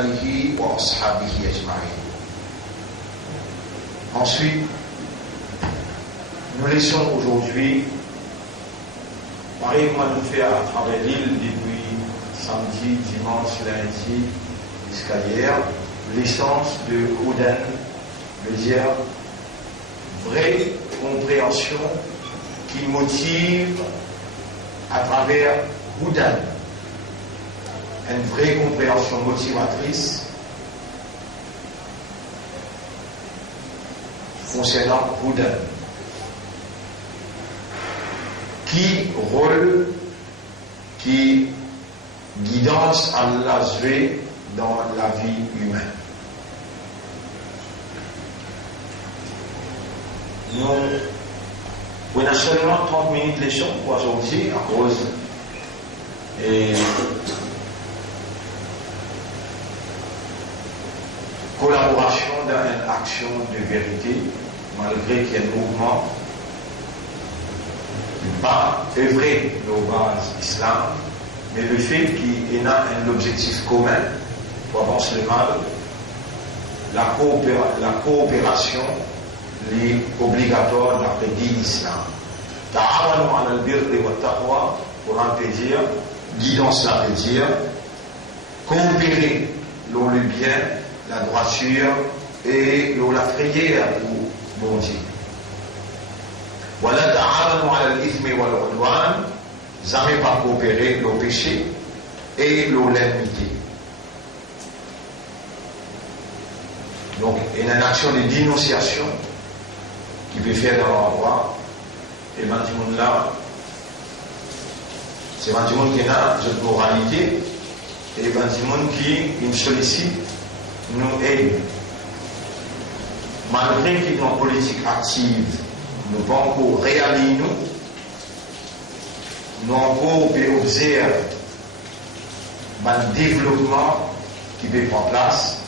آله وأصحابه أجمعين. Ensuite, nous laissons aujourd'hui, pareil comme nous fait à travers l'île depuis samedi, dimanche, lundi, jusqu'à hier, l'essence de Hudan, veut dire vraie compréhension qui motive à travers Hudan, une vraie compréhension motivatrice concernant Hudan. Qui rôle, qui guidance Allah joué dans la vie humaine. On a seulement 30 minutes de leçon pour aujourd'hui à cause et collaboration dans une action de vérité, malgré qu'il y ait un mouvement pas œuvrer nos bases islam, mais le fait qu'il y a un objectif commun pour avancer le mal, la coopération est obligatoire d'après dit l'islam. Ta'awanu ala al-birri wa taqwa, pour en dire, guidance la peut dire, coopérer l'on le bien, la droiture et l'on la prière pour bon Dieu. Voilà ta'awanu ala al-ithmi wal udwan, jamais pas coopérer le péché et l'enmité. Donc, il y a une action de dénonciation qui peut faire dans l'endroit. Et maintenant là, c'est un monde qui a une moralité et un monde qui nous sollicite, nous aide. Malgré qu'il y a une politique active, nous pas encore réaliser nous encore observer le développement qui peut prendre place,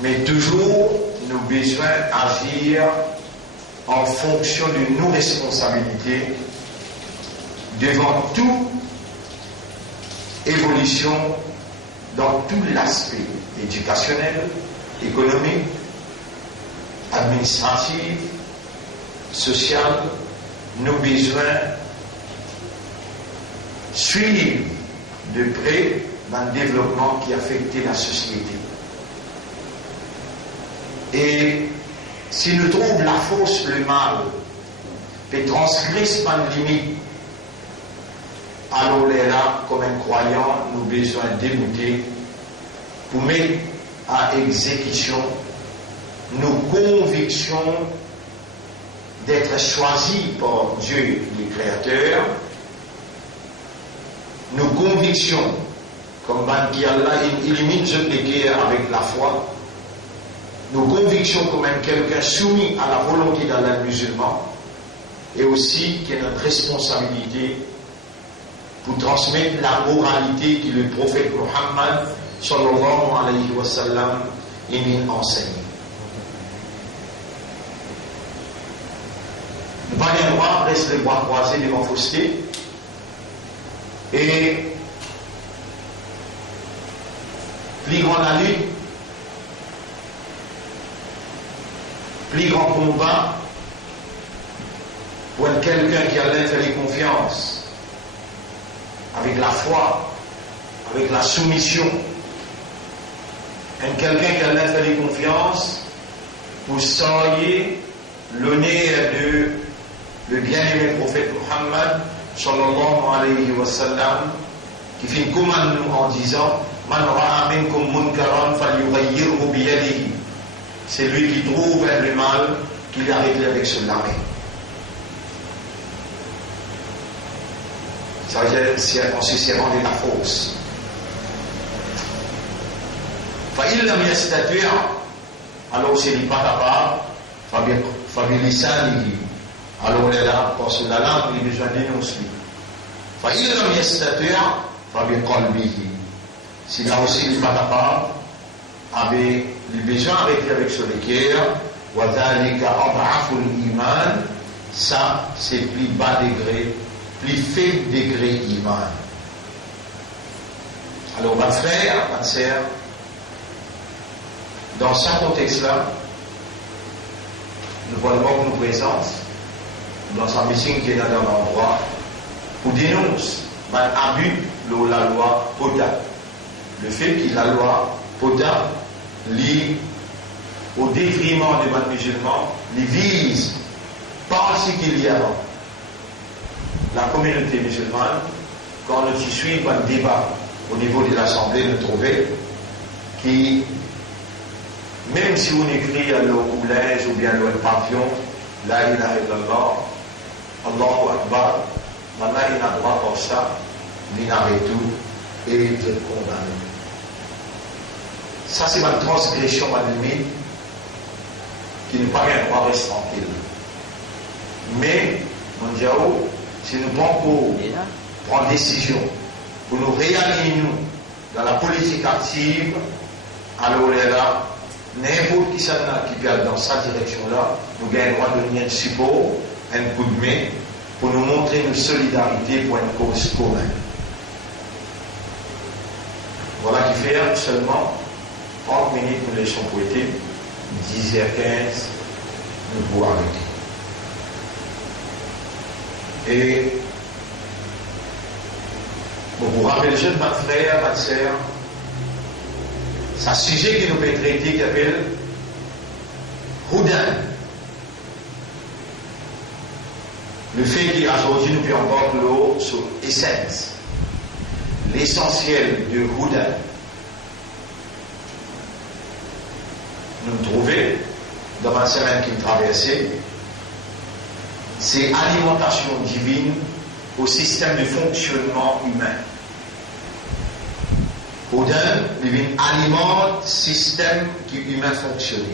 mais toujours nous avons besoin d'agir en fonction de nos responsabilités devant toute évolution dans tout l'aspect éducationnel, économique, administratif, social. Nous avons besoin de suivre de près dans le développement qui affecte la société. Et si nous trouvons la force, le mal, et transgresse par une limite, alors là, comme un croyant, nous avons besoin d'écouter pour mettre à exécution nos convictions d'être choisis par Dieu, le Créateur, nos convictions, comme qui Allah illumine ce péché avec la foi, nos convictions comme quelqu'un soumis à la volonté d'Allah musulman, et aussi qu'il y a notre responsabilité pour transmettre la moralité que le prophète Muhammad sallallahu alayhi wa sallam nous enseigne. Nous pas les droits, reste les bras croisés devant fausseté, et plus grand la lutte, plus grand combat pour quelqu'un qui a l'intérêt confiance, avec la foi, avec la soumission, quelqu'un qui a l'intérêt confiance pour saluer l'honneur de le bien-aimé prophète Muhammad sallallahu alayhi wa sallam, qui fait commande nous en disant Man ra'a minkum munkaran falyughayyirhu biyadihi. C'est lui qui trouve le mal, qu'il arrête avec son armée. Ça veut dire en se servant de la force. فإن لم يستطع, alors s'il n'est pas capable, فبلسانه, alors là, parce que la langue, il est besoin de dénoncer. فإن لم يستطع فبقلبه, s'il a aussi n'est pas capable, avec le besoin avec son cœur, وذلك أضعف الإيمان, ça c'est plus bas degré, plus faible degré iman. Alors ma frère, ma sœur, dans ce contexte-là, nous voyons que nous présente dans sa mission qui est dans l'endroit pour dénoncer l'abus de la loi POTA. Le fait que la loi POTA lie au détriment des musulmans, les vise particulièrement la communauté musulmane. Quand nous suivons un débat au niveau de l'Assemblée, nous trouvons que même si on écrit à l'Oulaise ou bien à l'Pavillon, la ilaha illallah, Allahu Akbar, maintenant il n'a droit pour ça, il n'arrête tout et être condamné. Ça c'est ma transgression, ma limite, qui n'est pas un droit reste tranquille. Mais, mon diao, si nous prendre décision pour nous réaligner dans la politique active, alors là, n'importe qui peut aller dans cette direction-là, nous gagnons le droit de donner un support, un coup de main, pour nous montrer une solidarité pour une cause commune. Voilà qui fait seulement 30 minutes nous laissons pour été, 10h15, nous pouvons arrêter. Et pour vous rappeler, jeune ma frère, ma sœur, c'est un sujet qui nous peut traiter qui s'appelle Houdan. Le fait qu'aujourd'hui nous pouvons encore l'eau sur l'essence, l'essentiel de Houdan. Nous trouvons dans ma semaine qui me traversait, c'est alimentation divine au système de fonctionnement humain. Houdan, il alimente le système qui humain fonctionne.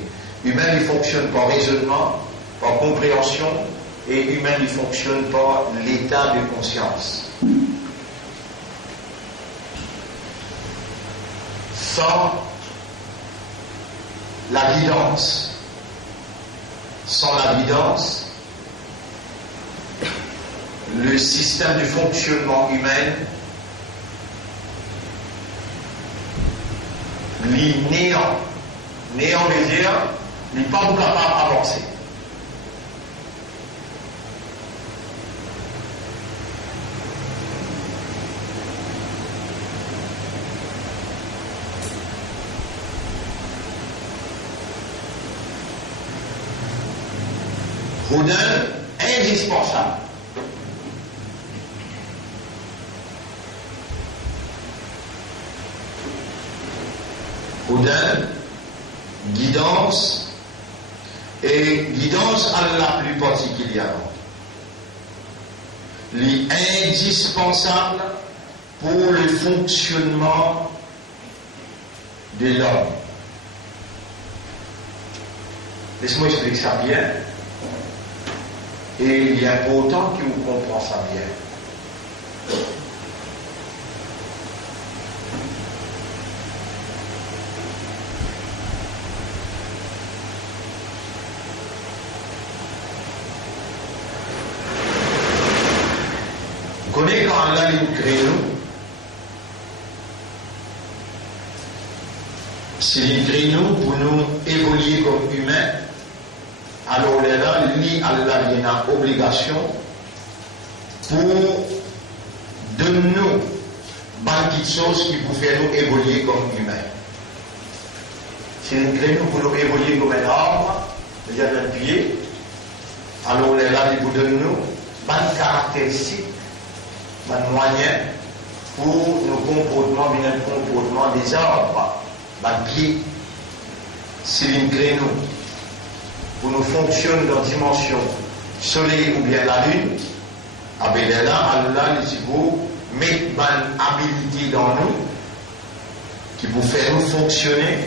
Humain, il fonctionne par raisonnement, par compréhension, et humain, il fonctionne par l'état de conscience. Sans la guidance, le système de fonctionnement humain, néant veut dire, il n'est pas capable d'avancer. Houdan, indispensable. Houdan, guidance, et guidance à la plus particulièrement. L'indispensable pour le fonctionnement de l'homme. Laisse-moi expliquer ça bien. Et il est important que vous compreniez ça bien. Vous connaissez quand Allah nous crée nous, s'il crée nous pour nous évoluer comme humains, alors là, lui, Allah, il y a une obligation pour de nous banquer de choses qui peuvent faire nous évoluer comme humains. Si nous créons pour nous évoluer comme un arbre, déjà un pied, alors là, il vous donne nous bonnes caractéristiques, bonnes moyens pour nos comportements, bien le comportement des arbres, bonnes pieds. Si nous créons pour nous fonctionner dans la dimension soleil ou bien la lune, là, Allah dit vous met une habilité dans nous qui peut faire nous fonctionner,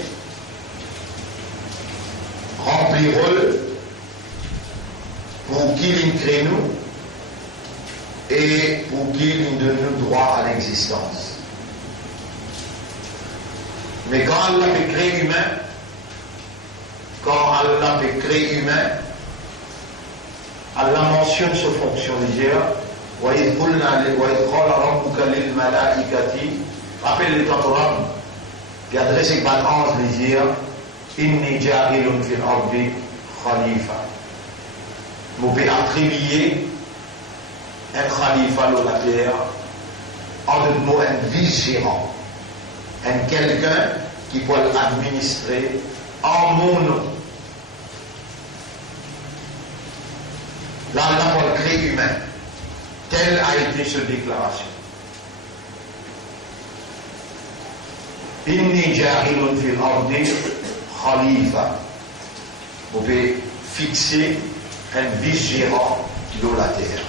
remplir rôle pour qu'il crée nous et pour qu'il donne nous droit à l'existence. Mais quand Allah fait créer humain, quand Allah fait créer humain, Allah mentionne ce fonction d'hier. وَإِذْ قَالَ رَبُّكَ لِلْمَلَائِكَةِ rappelle les Torah qui adresse par ange d'hier Inni ja'ilun fil ardi khalifa. Vous pouvez attribuer un khalifa dans la terre, en d'autres mots, un vice-gérant, un quelqu'un qui peut l'administrer en mon nom. Là, pour le créer humain. Telle a été cette déclaration. Inni ja'ilun fil ardi khalifa. Vous pouvez fixer un vice-gérant dans la terre.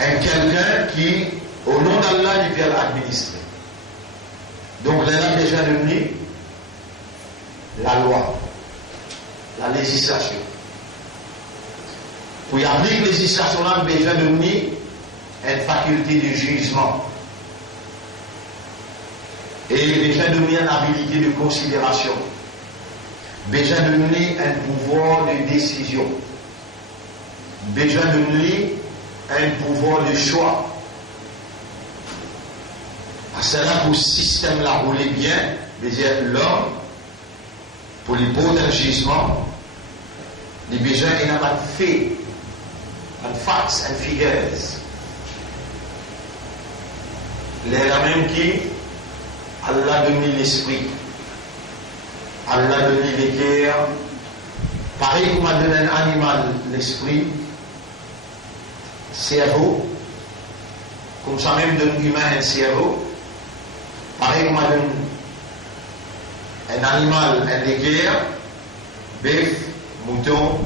Un quelqu'un qui, au nom d'Allah, il vient l'administrer. Donc, il a déjà donné la loi, la législation. Pour y appliquer la législation, on a besoin de donner une faculté de jugement. Et besoin de donner une habilité de considération. Besoin de donner un pouvoir de décision. Besoin de donner un pouvoir de choix. À cela, pour ce système-là rouler bien, l'homme, pour les beaux d'un jugement, les besoins, il n'a pas de fait, de facts, de figures. Les mêmes qui, Allah a donné l'esprit, Allah a donné l'équerre, pareil comme a donné un animal l'esprit, cerveau, comme ça même donne humain un cerveau, pareil comme a donné un animal, un équerre, bœuf, mouton,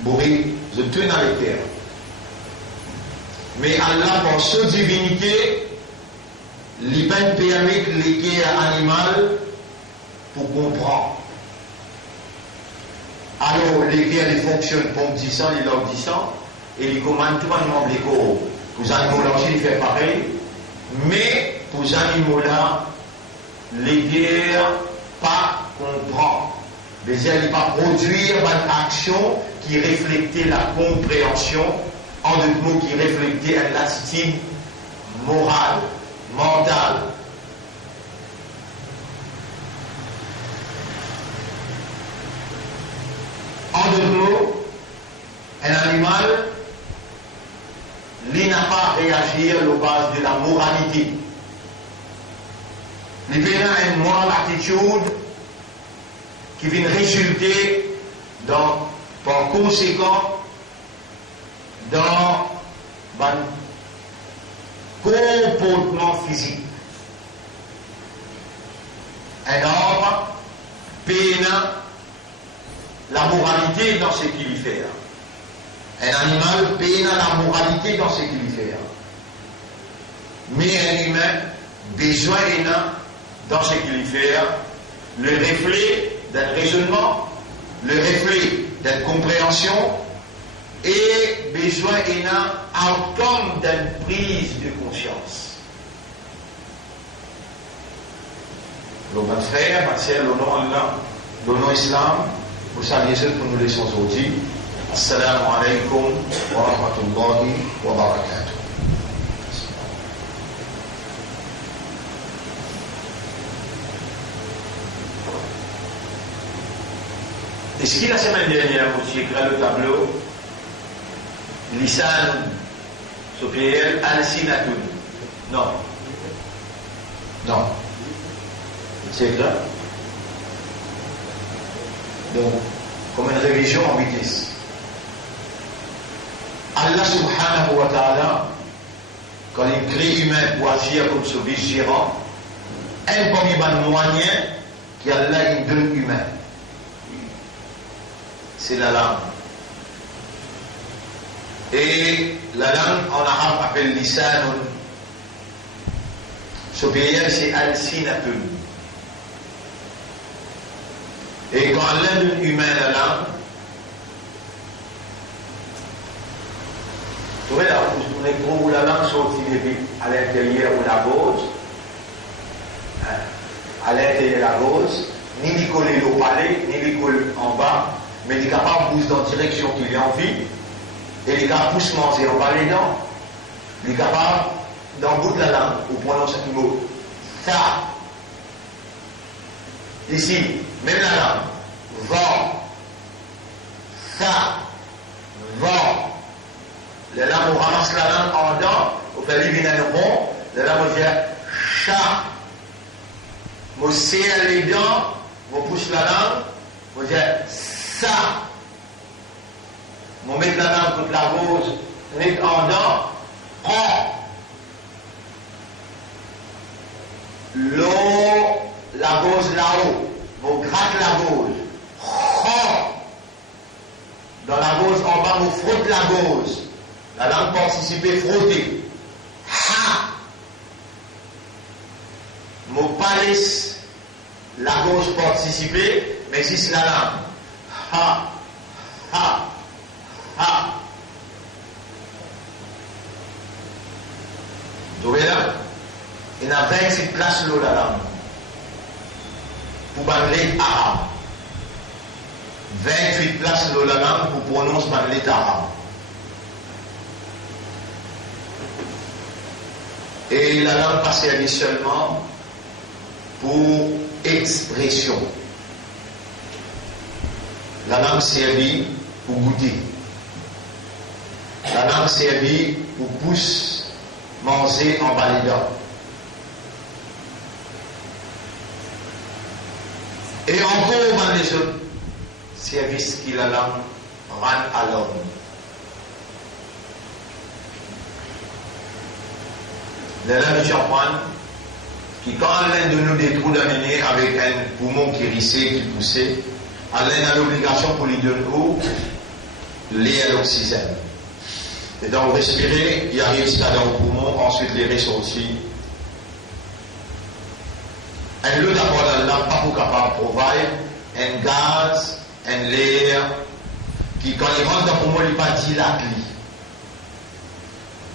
bourri, je tourne à l'équerre. Mais Allah, par sa divinité, il permet que l'équerre animal pour comprendre. Alors, l'équerre il fonctionne pour 10 ans, il a 10 ans, et il commande tout le monde l'équerre. Pour les animaux-là aussi, il fait pareil. Mais pour les animaux-là, l'équerre pas comprend. Mais elle ne pas produire une action qui reflète la compréhension, en d'autres mots, qui reflète une latitude morale, mentale. En d'autres mots, un animal, il n'a pas réagi à la base de la moralité. Il y a une moral attitude qui vient résulter par conséquent dans un comportement physique. Un homme peine la moralité dans ce qu'il fait. Un animal peine la moralité dans ce qu'il fait. Mais un humain besoin dans ce qu'il fait le reflet d'un raisonnement, le reflet d'une compréhension et besoin d'un outcome d'une prise de conscience. Le bon frère, ma sœur, le nom Allah, le nom Islam, vous saluez ceux que nous laissons aujourd'hui. Assalamu alaikum wa rahmatullahi wa barakatuh. Est-ce que la semaine dernière, vous écrit le tableau Lisan, Sopiel, Al-Sinatun? Non. Non. C'est clair. Donc, comme une révision en vitesse. Allah subhanahu wa ta'ala, quand il crée humain pour agir comme ce vice-gérant, un premier moyen qu'Allah il donne humain. C'est la langue. Et la langue en arabe appelle lisanun. Sopiel c'est al-sinatun. Et quand Allah donne humain la langue, vous voyez là, on est gros où la langue sortit à l'intérieur ou la gauche, à l'intérieur de la gauche, ni lui coller au palais, ni lui coller en bas, mais il est capable de pousser dans la direction qu'il a envie, et il est capable de pousser manger en bas les dents, il est capable dans le bout de la langue, vous prononcez un mot. Ça. Ici, même la langue. Va. Ça. Va. La langue, on ramasse la langue en dents, on fait l'éviner un rond, la langue, on dit chat. On serre les dents, on pousse la langue, on dit ça. On met la langue contre la gauche, met en dents, prend. L'eau, la gauche là-haut, on gratte la gauche. Prend. Dans la gauche en bas, on frotte la gauche. La langue participée, frotter. Ha. Mon palais, la gauche participée, mais c'est la langue. Ha. Ha. Ha. Vous voyez là? Il y a 26 places là, la langue. Pour parler arabe. 28 places dans la langue pour prononcer par l'état arabe. Et la langue pas servie seulement pour expression. La langue servie pour goûter. La langue servie pour pousse, manger en bas les dents. Et encore dans les autres services qui la langue rend à l'homme. La langue de champagne, qui quand l'un de nous des trous d'amener avec un poumon qui rissait, qui poussait, l'un a l'obligation pour lui donner l'eau, l'air, l'oxygène. Et donc respirer, il arrive jusqu'à dans le poumon, ensuite les ressortir. Un lot d'abord dans la langue, pas pour capable de provide un gaz, un l'air, qui quand il rentre dans le poumon, il va dilater.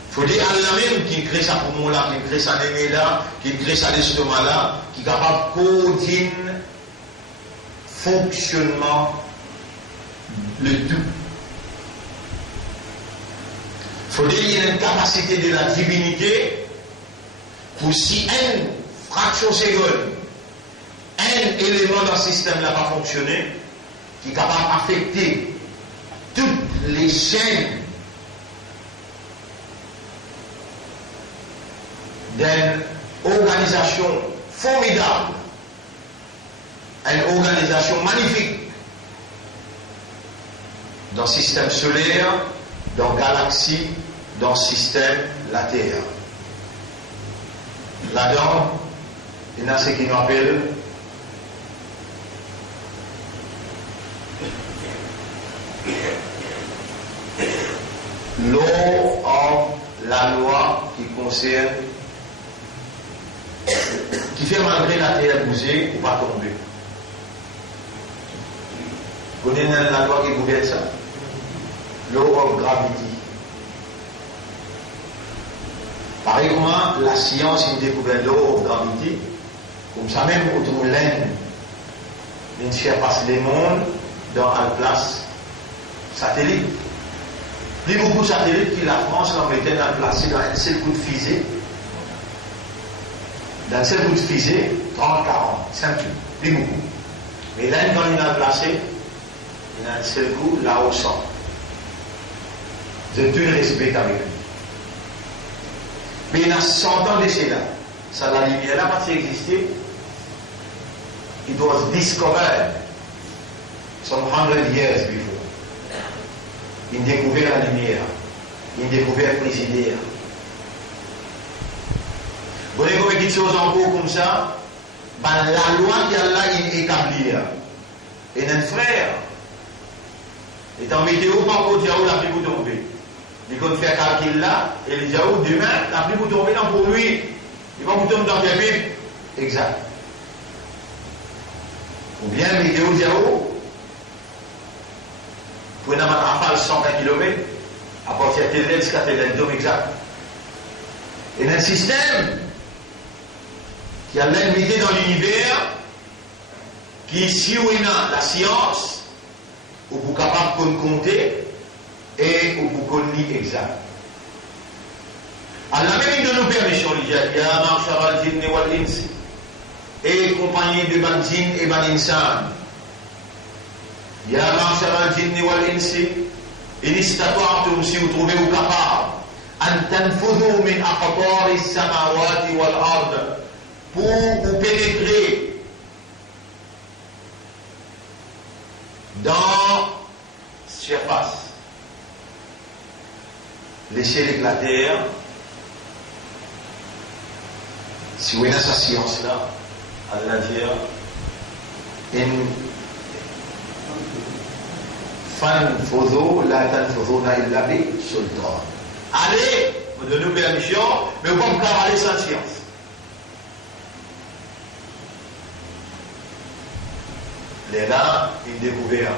Il faut dire à la même qui crée sa poumon là, qui crée sa nez là, qui crée sa estomac là, qui est capable de coordonner fonctionnement le tout. Il faut dire qu'il y a une capacité de la divinité pour si une fraction seconde, un élément dans le système n'a pas fonctionné, qui est capable d'affecter toutes les chaînes d'une organisation formidable, une organisation magnifique dans le système solaire, dans la galaxie, dans le système, la Terre. Là-dedans, il y a ce qui nous appelle law of la loi qui concerne, qui fait malgré la terre bouger ou pas tomber. Vous connaissez la loi qui gouverne ça? Law of gravity. Pareillement, la science a découvert law of gravity, comme ça même autour de l'Inde, une sphère passe les mondes dans une place satellite. Plus beaucoup de satellites que la France l'Angleterre a placé dans un seul coup de fusée. Dans un seul coup de fusée, 30, 40, 50, plus beaucoup. Mais l'Inde, quand il a placé, il a un seul coup là au centre. De tout le respect avec lui. Mais il a 100 ans de cela. Ça, la lumière là, pas exister. It was discovered some 100 years before. Il découvert la lumière. Il découvert le président. Vous voyez comment quelque chose en cours comme ça? Ben, la loi qui est là, il établit. Et notre frère est en météo, pas pour dire où la pluie vous tomber. Il compte faire calcul là, et il dit où demain, la pluie vous tomber non pour lui. Il va vous tomber dans le pied. Exact. Ou bien météo dit où? Pour une rafale 120 km, à partir de tel jusqu'à tel dôme exact. Et dans le système qui a l'unité dans l'univers, qui si ou a la science, ou vous capable de compter, et ou vous connaissez exact. Allah même de nous permission, il y a marshar al-jinn wal-ins et compagnie de ban jinn et ban insan. Il y a marshar al-jinn wal-ins in istata'tum si vous trouvez vous capable an tanfudhu min aqtari as-samawati wal-ard pour vous pénétrer dans surface les ciels et la terre. Si vous avez sa science là, Allah dit in fanfudhu la tanfudhuna illa bi sultan. Allez, vous donnez une permission, mais vous ne pouvez pas aller sans science. Les là, ils découvert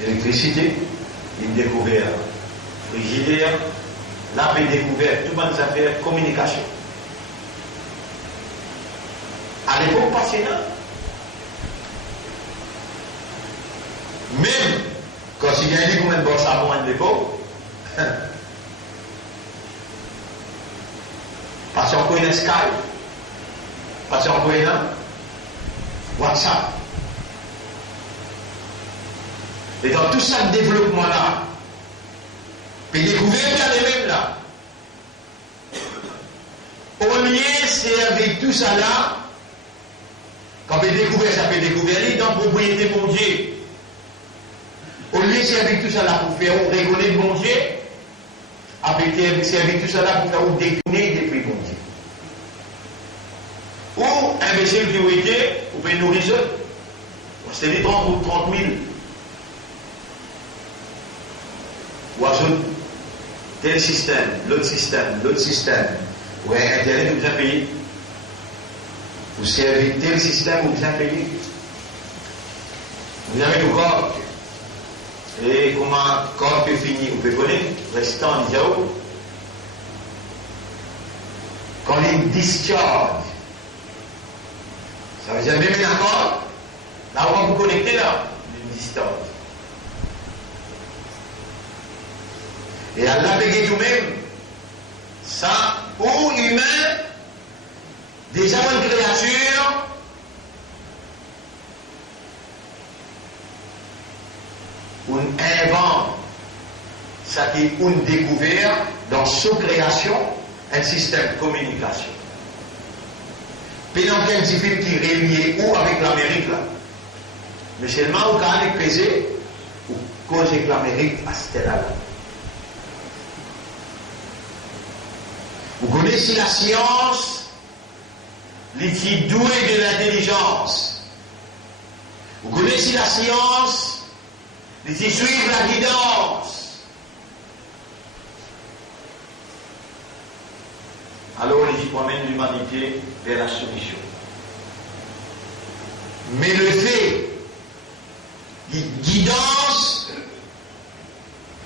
l'électricité, ils découvert frigidaire, là, ils découvert tout le monde affaires communication. À l'époque passée là, même quand il y a dit combien de boss avant à l'époque, parce qu'on connaît Skype, parce qu'on connaît WhatsApp. Et dans tout ça de développement là, puis découvrir qu'il y a les mêmes là. Au lieu c'est avec tout ça là, quand on découvert ça, peut découvrir dans propriété de mon Dieu. Au lieu c'est avec tout ça là pour faire rigoler de mon Dieu, c'est avec tout ça là pour faire détourner depuis mon Dieu. Ou imbécile qui ont été, vous pouvez nourrir ça. C'est les 30 ou 30 000. Ou ajoute tel système, l'autre système, l'autre système. Ou Internet, vous avez payé. Vous servez tel système, vous avez payé. Vous avez le corps. Et comment le corps peut finir, vous pouvez connaître, restant en Yahoo. Quand il discharge, ça veut dire même un accord, là on va vous connecter là, une distance. Et Allah payé tout même, ça, ou humain, déjà une créature, on invente, ça qui est une découverte dans sa création, un système de communication. Puis dans quel difficile qui est relié ou avec l'Amérique là. Mais seulement au cas de peser, ou cause avec l'Amérique à ce là. Vous connaissez la science, l'équipe douée de l'intelligence. Vous connaissez la science, l'équipe suivre la guidance. Alors, il promène l'humanité vers la solution. Mais le fait de guidance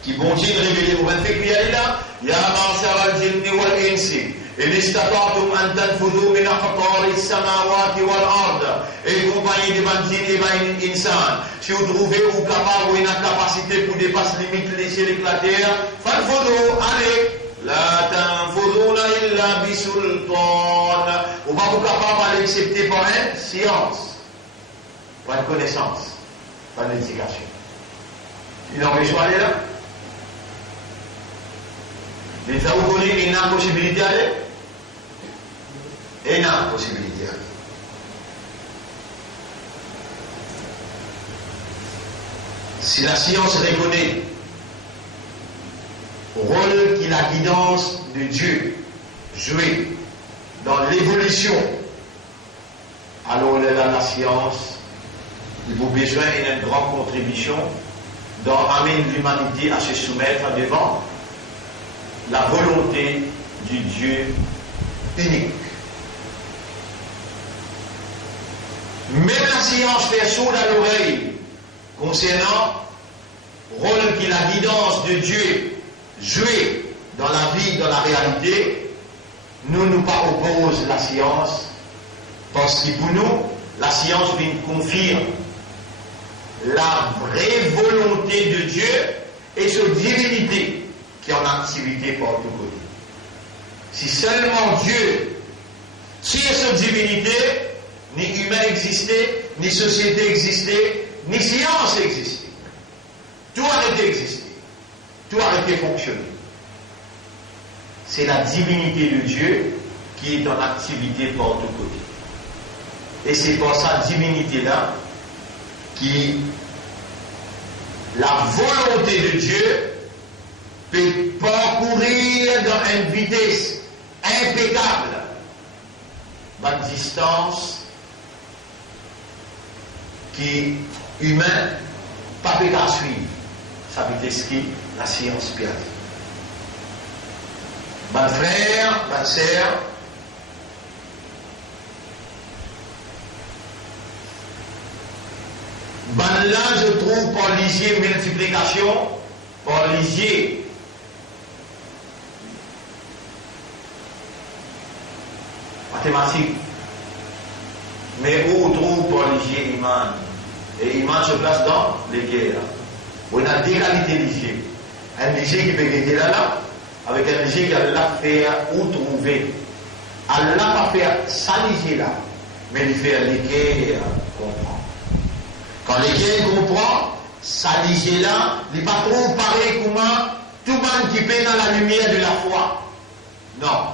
qui bon Dieu de révéler au fait qu'il y a là, il y a marshar al-jinn wal-insi, in istata'tum an tanfudhu min aqtari as-samawati wal-ard, et compagnie de ban jinn et ban insan. Si vous trouvez ou capable ou une capacité pour dépasser les limites les cieux et la terre, fanfudhu, allez. La tanfuduna illa bisultan. On va vous capable d'accepter par une science, par une connaissance, par une éducation. Il en veut aller là. L'État vous connaît, il n'a pas possibilité d'aller. Il n'a pas possibilité d'aller. Si la science reconnaît rôle qui la guidance de Dieu joué dans l'évolution, alors là la science, il vous besoin d'une grande contribution dans amener l'humanité à se soumettre devant la volonté du Dieu unique. Même la science fait sourd à l'oreille concernant rôle qui la guidance de Dieu jouer dans la vie, dans la réalité. Nous pas oppose la science, parce que pour nous, la science vient confirmer la vraie volonté de Dieu et sa divinité qui est en activité par tous côtés. Si seulement Dieu tire sa divinité, ni humain existait, ni société existait, ni science existait. Tout arrêtait d'exister. Tout arrêtait de fonctionner. C'est la divinité de Dieu qui est en activité par tous côtés. Et c'est pour sa divinité-là qui, la volonté de Dieu peut parcourir dans une vitesse impeccable, dans une distance qui humain pas peut qu'à suivre. Ça veut dire qui la science perdue. Mes frères, mes sœurs, là je trouve par lisier multiplication, par lisier mathématique. Mais où on trouve par lisier iman? Et iman se place dans les guerres. On a deux qualités lisier. Un lisier qui peut gagner là, avec un lisier qui a la faire ou trouver. Allah pas faire ça lisier là, mais il fait les guerres comprendre. Quand les guerres comprend, ça lisier là, il n'est pas trop pareil comment tout le monde qui peut dans la lumière de la foi. Non.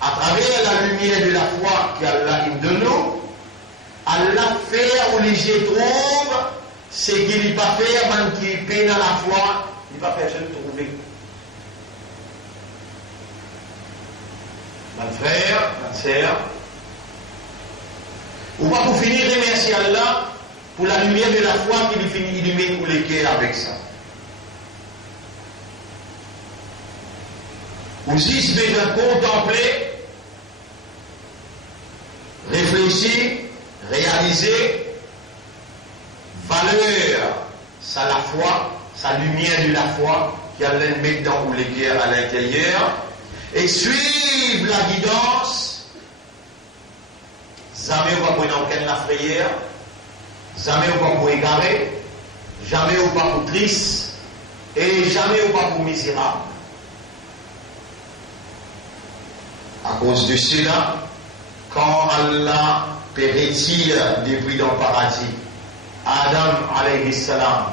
À travers la lumière de la foi qu'Allah donne nous, Allah fait où les gens trouvent, c'est qu'il n'est pas fait avant qu'il paie dans la foi, il va faire se trouver. Mon frère, ma sœur, ou pas pour finir remercier Allah pour la lumière de la foi qu'il finit illumine pour les cœurs avec ça. Ou si je vais contempler, réfléchir, réaliser, valeur, ça la foi, sa lumière de la foi, qui a mettre dans les cœurs à l'intérieur, et suivre la guidance, jamais on va prendre aucune la frayeur, jamais on va pour égarer, jamais on va pour triste, et jamais on va pour misérable. À cause de cela, quand Allah retire depuis dans le paradis, Adam alayhi salam,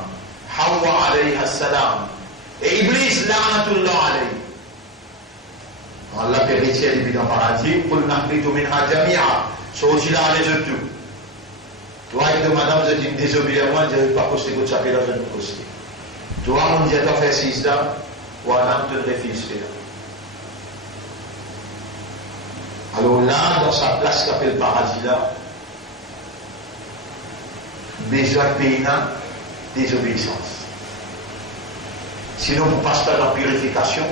Hawa alayhi salam, et Iblis la'anatullah alayhi. Allah peut retirer depuis dans le paradis, pour n'abritu minha jami'a, sorti là les autres tout. Toi et toi, madame, vous êtes une désobéissante, je ne vais pas poster votre chapitre, je ne vais pas poster. Toi, on dit à toi faire 6 ans, ou Adam te refuse faire. Alors là, dans sa place qu'appelle le paradis là, besoin de payer désobéissance. Sinon, vous ne passez pas dans la purification,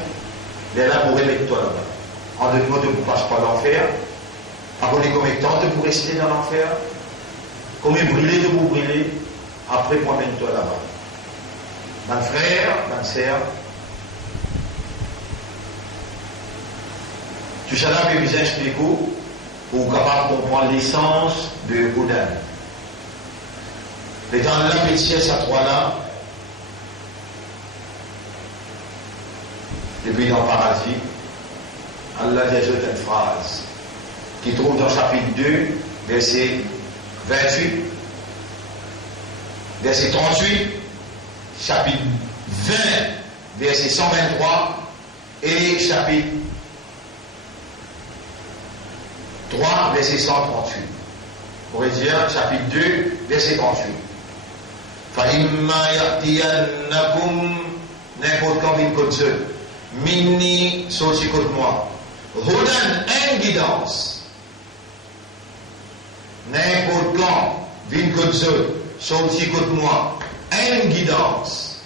mais là, vous remettez toi là-bas. En deux mots, vous ne passez pas l'enfer. Après combien de temps de vous rester dans l'enfer? Combien brûler de vous brûler? Après, promène-toi là-bas. Mon frère, ma sœur, tout ça là, je vais vous expliquer pour capable de comprendre l'essence de Bouddha. Mais dans la pétiesse à trois là, depuis dans le paradis, Allah dit une phrase qui trouve dans chapitre 2, verset 28, verset 38, chapitre 20, verset 123 et chapitre 3, verset 138. On pourrait dire chapitre 2, verset 38. فَإِمَّا يَأْتِيَنَّكُمْ n'importe quand une côte seule. Minni, sorti côte moi. Hudan, une guidance. N'importe quand une côte seule. Sorti côte moi. Une guidance.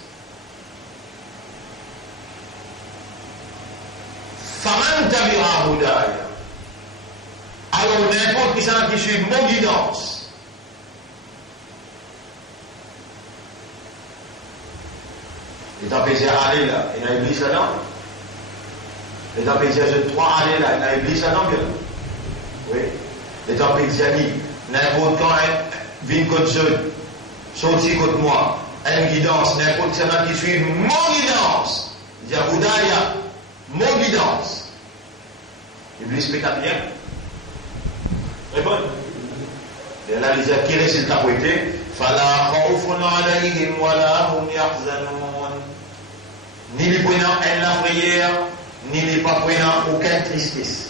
Faman tabira hudaya. Alors n'importe qui s'en qui suit mon guidance. Et t'as plaisir à aller là, il y a une église là-dedans. Et t'as plaisir à 3 aller là, il y a une église là-dedans, bien. Oui. Et t'as plaisir à dire, n'importe quand, viens côte seul, sorti côte moi, une guidance, n'importe qui suit mon guidance. Il dit à Bouddha, mon guidance. Iblis peut bien. Répondez. Et là, il dit, quel résultat pour être? Fala khawfun alayhim wala hum yahzanun. Ni les prenant en la prière, ni les pas prenant aucune tristesse.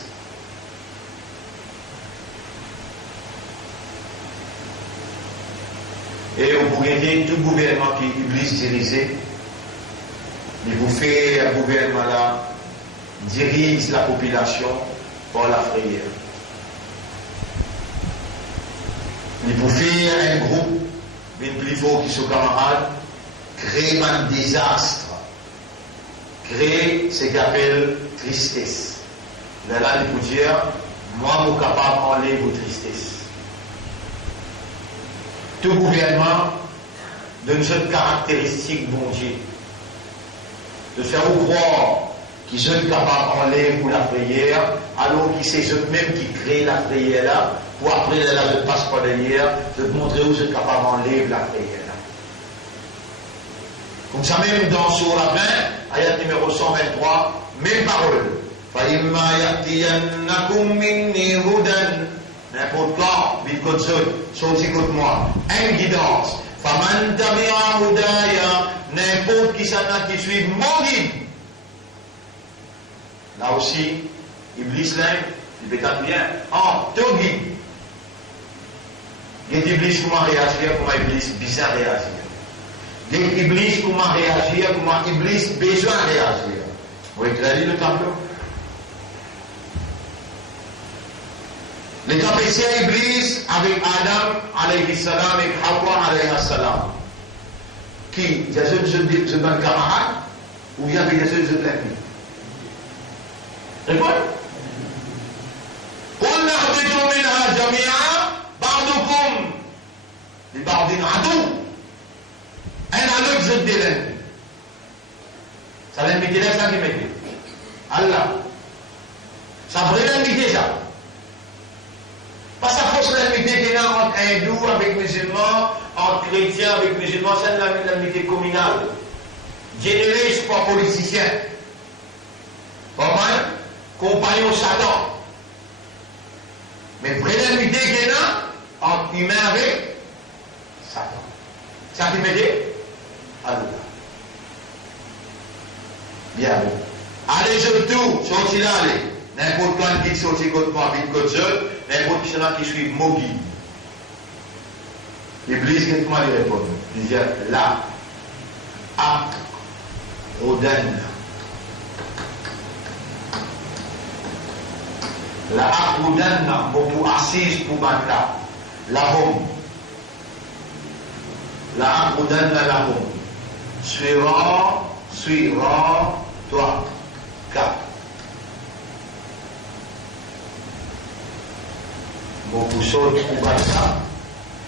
Et vous pouvez tout gouvernement qui Iblis dirigé, mais vous faites un gouvernement là, dirige la population par la prière. Mais vous faites un groupe, mais plus fort qui sont camarades, créer un désastre, créer ce qu'on appelle tristesse. Là, il faut dire, moi, je suis capable d'enlever vos tristesses. Tout gouvernement donne cette caractéristique bon Dieu. De faire croire qu'ils sont capables d'enlever pour la prière, alors que c'est eux-mêmes qui créent la prière là, pour après là, je passe par derrière, de montrer où vous êtes capable d'enlever la prière là. Comme ça même dans Sourate 20, ayat numéro 123, même parole. فَإِمَّا يَأْتِيَنَّكُمْ مِنِّي هُدًى. N'importe quand, vite comme ça, sorti contre moi. Une guidance. فَمَنْ تَبِعَ هُدَايَ. N'importe qui s'en a qui suit mon guide. Là aussi, Iblis là, il peut être bien. Ton guide. Get Iblis comment réagir, comment Iblis bizarre réagir. Get Iblis comment réagir, comment Iblis besoin réagir. Vous voyez clair le tableau? Les tapétiens Iblis avec Adam alayhi salam et Hawa alayhi salam. Qui? Il y a ceux de ban camarade ou il y a des ceux de l'ennemi? Répondez. قُلْ نَهْبِطُ مِنْهَا جَمِيعًا بَعْضُكُمْ لِبَعْضٍ عَدُوٌّ. Un à l'autre je te l'ennemi. Ça l'ennemi là, ça qui met. Allah. Ça ferait l'ennemi ça. Parce que force l'amitié qu'il y a entre hindous avec musulmans, entre chrétiens avec musulmans, c'est l'amitié communale. Générée, je ne suis pas politicien. Pas mal, compagnon Satan. Mais vraie l'amitié qu'il y a entre humains avec Satan. Ça qui me dit Allah. Bien bon. Allez surtout, sortez là, allez. N'importe quand qui sortit contre moi, vite contre eux, n'importe qui suit mon guide. Iblis, qu'est-ce que moi lui répond? Il dit là, Oden. La Oden, beaucoup assise pour battre là. La home. La Oden, la home. Suivant, toi. Cap. Beaucoup choses pour ça,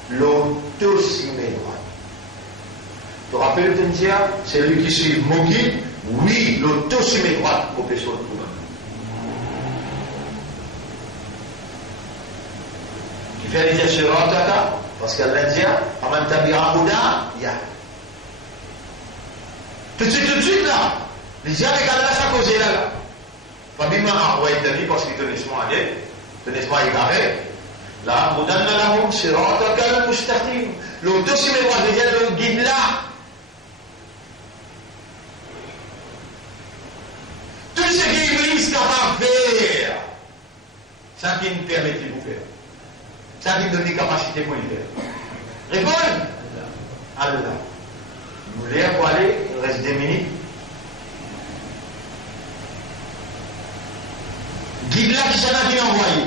l'autosimé-droite. Tu te rappelles, Tentia, c'est lui qui suit mon guide? Oui, l'autosimé-droite pour personne pour moi. Qui fait les assurances là, parce qu'elle l'a dit, avant de t'habiller en Bouddha, il y a. Tout de suite là, les gens avec Allah, ça cause là. Pas bien, on va être parce qu'ils connaissent moi, connaissent moi égaré. Là, on donne la route, c'est rentre mustaqim. L'autosimé-droite, le guide là. Tout ce qui est Iblis capable de faire, ça qui nous permet de vous faire. Ça qui nous donne des capacités pour le faire. Répondez. Allah. Vous voulez pour aller, il reste 2 minutes. Guide là qui s'en a dit envoyé.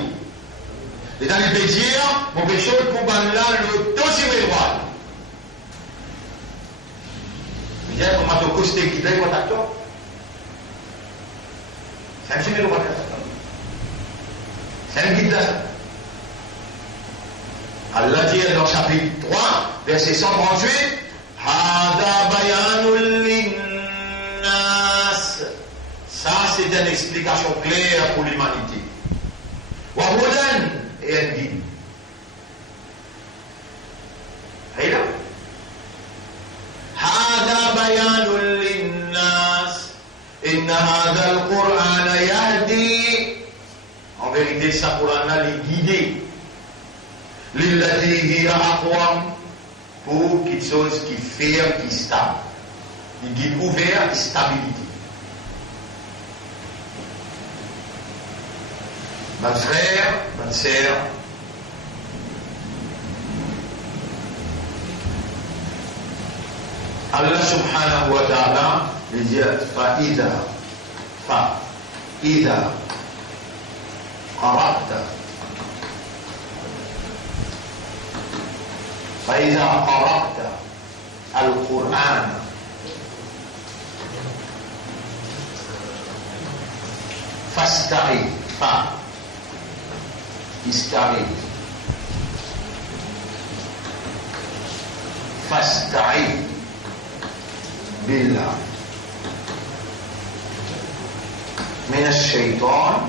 Et dans les pétirs, mon péché pour là, l'autosimé-droite. Vous dites, comment tu costes guide là, il va t'acteur. C'est un simé-droite. C'est un guide là. Allah dit dans le chapitre 3, verset 138, Hada bayanul linnas. Ça, c'est une explication claire pour l'humanité. Wa hudan et un guide. Et là, Hada bayanul linnas. Inna hada al-Qur'an yahdi vérité, ça pour les guider. L'illadhi aqwam pour quelque chose qui ferme, qui stable. Il guide ouvert et stabilité. Mon frère, ma sœur, Allah subhanahu wa ta'ala il dit fa'ida qara'ta al-Qur'an fasta'id ista'id fasta'id بالله من الشيطان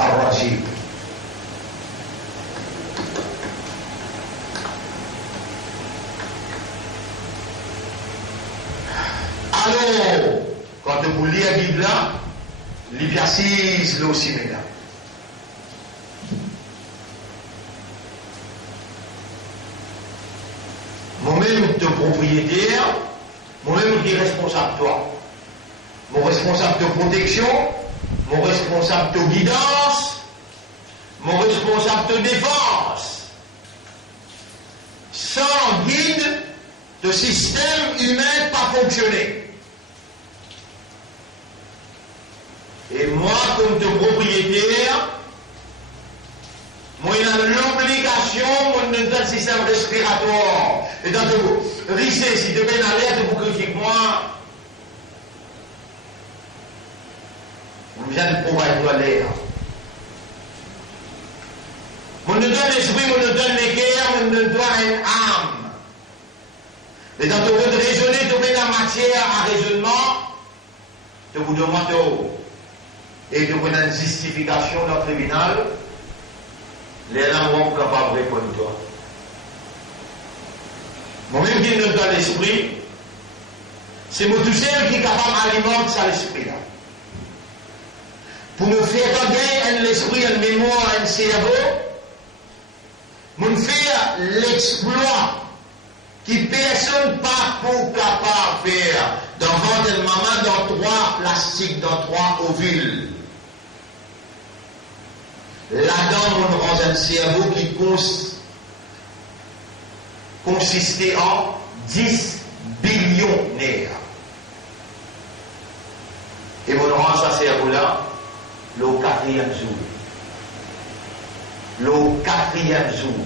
الرجيم. Alors, quand vous lisez la Bible, l'exercice là aussi mesdames. Moi-même de propriétaire, moi-même qui est responsable de toi, mon responsable de protection, mon responsable de guidance, mon responsable de défense. Sans guide, le système humain n'a pas fonctionné. Et moi, comme de propriétaire, moi, il y a l'obligation de donner le système respiratoire. Et dans le risque, si tu mets l'alerte pour que moi, on vient de prouver l'air. On nous donne l'esprit, on nous donne les cœurs, on nous donne une âme. Et dans le monde raisonner, tu mets la matière à raisonnement, tu vous demandes et tu prends une justification dans le tribunal. Les langues sont capables de répondre toi. Moi-même qui nous donne l'esprit, c'est moi tout seul qui est capable d'alimenter ça l'esprit là. Pour me faire gagner un esprit, une mémoire, un cerveau, me faire l'exploit qui personne pas pour capable de faire dans votre maman dans 3 plastiques, dans 3 ovules. Là-dedans, on rend un cerveau qui consistait en 10 billionnaires. Et on rend ce cerveau-là le 4e jour. Le 4e jour.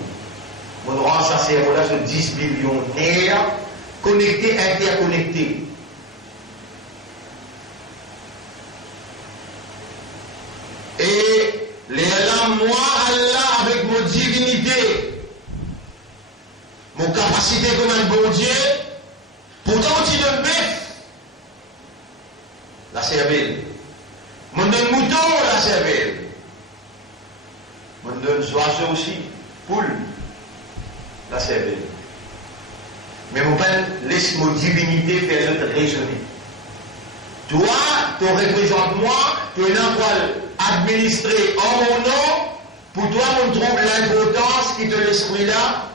On rend ce cerveau-là sur 10 billionnaires connectés, interconnectés. Et les lames, moi, Allah, avec mon divinité, mon capacité comme un bon Dieu, pourtant, tu donnes bœuf, la cervelle. Mon donne mouton, la cervelle. Mon donne oiseau aussi, poule, la cervelle. Mais mon père laisse mon divinité faire le raisonner. Toi, tu représentes moi, tu es là pour administrer en mon nom, pour toi, on trouve l'importance qui te l'esprit là,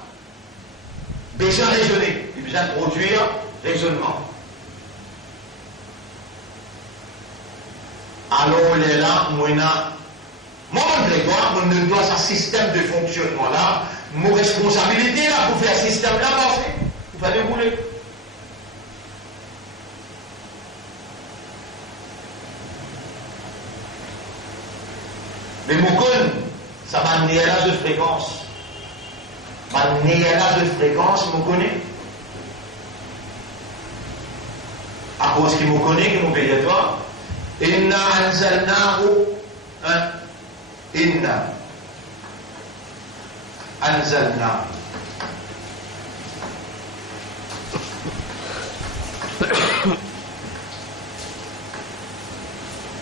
besoin de raisonner, il besoin de produire raisonnement. Alors, il est là, moi, on ne doit ce système de fonctionnement là, mon responsabilité là pour faire ce système là marcher, pour faire dérouler. Mais mon con, ça va amener à l'âge de fréquence. Va amener à l'âge de fréquence, mon connaît. À cause qu'il me connaît, qu'il me paye toi. Inna anzalnahu. Inna anzalnahu.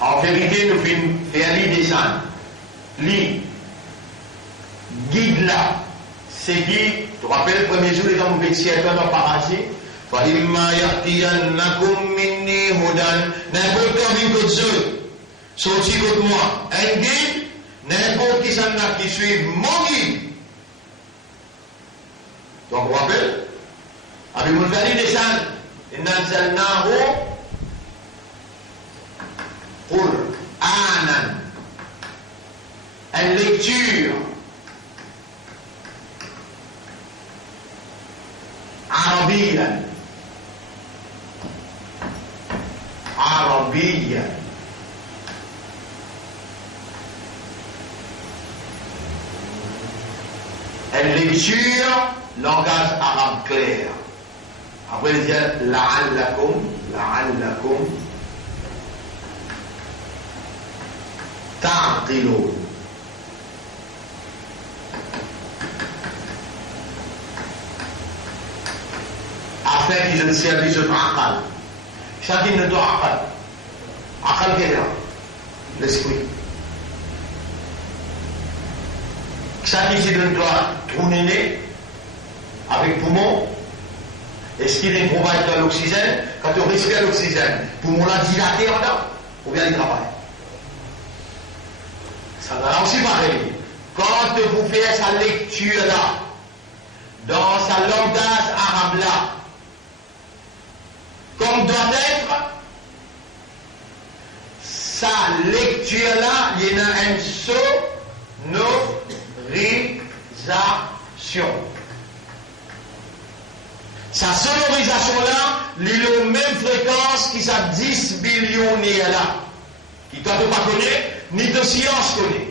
En vérité, nous finissons faire l'idée descendre. Li guide là, c'est qui, tu te rappelles le premier jour, les gens m'ont fait dans le paradis, فإما يأتينكم مني هدى n'importe qui que Dieu sorti contre moi un guide n'importe qui s'en a qui suit mon guide donc on rappelle avec mon valide descend نزلناه قرآنا une lecture عربيا une lecture langage arabe clair. Après il dit la'allakum ta'qilun. Afin qu'ils ne servissent pas aqal. Chacun ne doit aqal. Aqal qu'est-ce que l'esprit. Chacun ne doit tourner avec poumon. Est-ce qu'il est provide de l'oxygène? Quand on respire l'oxygène, poumon l'a dilaté en dedans, ou bien il travaille. Ça va aussi pareil. Quand vous faites sa lecture là, dans sa langage arabe là, comme doit être, sa lecture là, il y a une sonorisation. Sa sonorisation là, il a la même fréquence qui sa 10 billions là, qui toi tu pas connaît, ni de science connaît.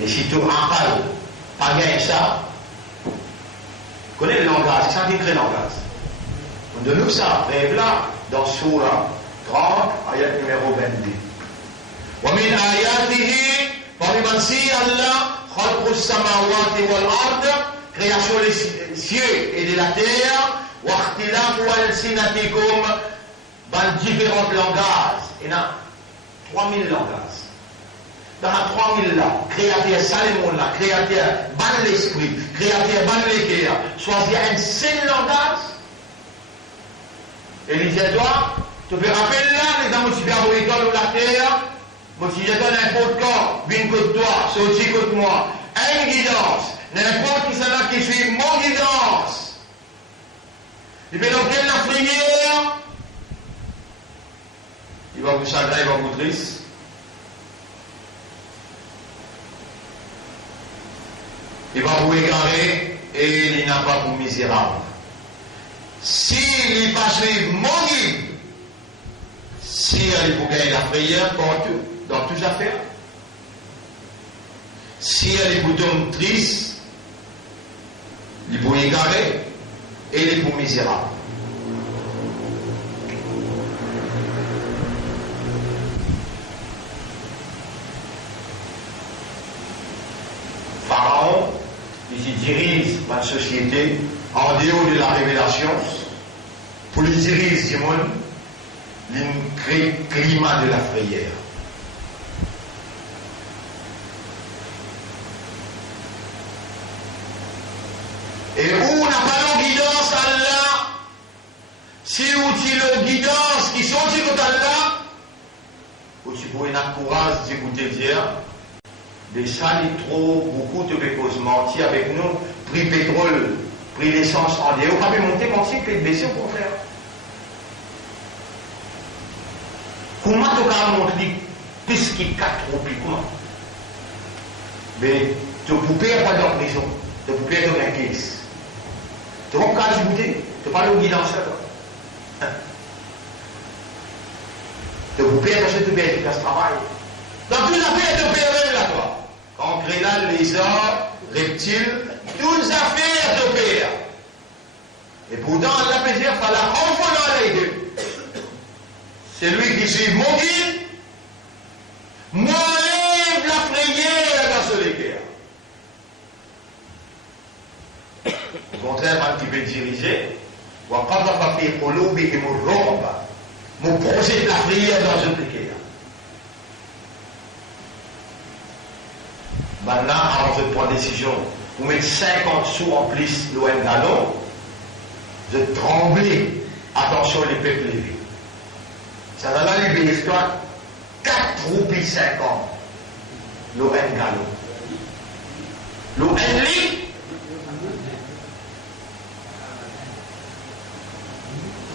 Et si tu rappelles, pas bien ça, connais le langage, c'est ça qui crée le langage. On donne ça, rêve là, dans Surah 30, ayat numéro 22. ومن آياته فمن سي الله خلق السماوات والأرض création des cieux et de la terre واختلاف ألسنتكم dans différents langages. Il y a 3000 langages. Dans les 3000 là, créateur Salomon là, créateur ban l'esprit, créateur ban l'équerre, choisir un seul langage. Et il disait toi, tu peux rappeler là, les gens qui sont dans la terre. Moi, si je donne n'importe quoi, viens contre toi, sorti contre moi, une guidance, n'importe qui s'en a qui suit mon guidance. Il fait donc la prière, il va vous chagrin, il va vous triste. Il va vous égarer et il n'a pas pour misérable. S'il va suivre mon guide, si il vous gagner la prière, partout. Dans toutes les affaires. Si elle est pour tomber triste, elle est pour égaré et elle est pour misérable. Pharaon, il se dirige la société en dehors de la révélation pour lui diriger Simon, le climat de la prière. Et où on n'a pas de guidance Allah, si on a une guidance qui sont sur Allah, vous pouvez avoir le courage d'écouter dire, des ça, trop, beaucoup de causes mentir avec nous, prix pétrole, prix d'essence en dehors, pas monter, mentir, que baisser au contraire. Comment tu as montré plus qu'il y a trop, comment? Mais tu peux pas aller en prison, tu peux pas aller dans la caisse. Tu vas pas ajouter, tu parles au guidance là. Tu peux pas acheter de bête qui travail. Dans toute la paix, tu peux même là toi. Quand on crée là les arbres, reptiles, toutes les affaires de paix. Et pourtant, la paix, il faut la renvoyer les deux. C'est lui qui suit mon guide, moi-même la prière dans ce léguer. Au contraire, qui peut diriger, mon projet de la prière dans une prière. Maintenant, avant de prendre décision, vous mettez 50 sous en plus l'OM Gallo, de trembler, attention les peuples levés. Ça va là l'histoire, 4 roupies 50, l'OM Gallo. L'OM Ligue,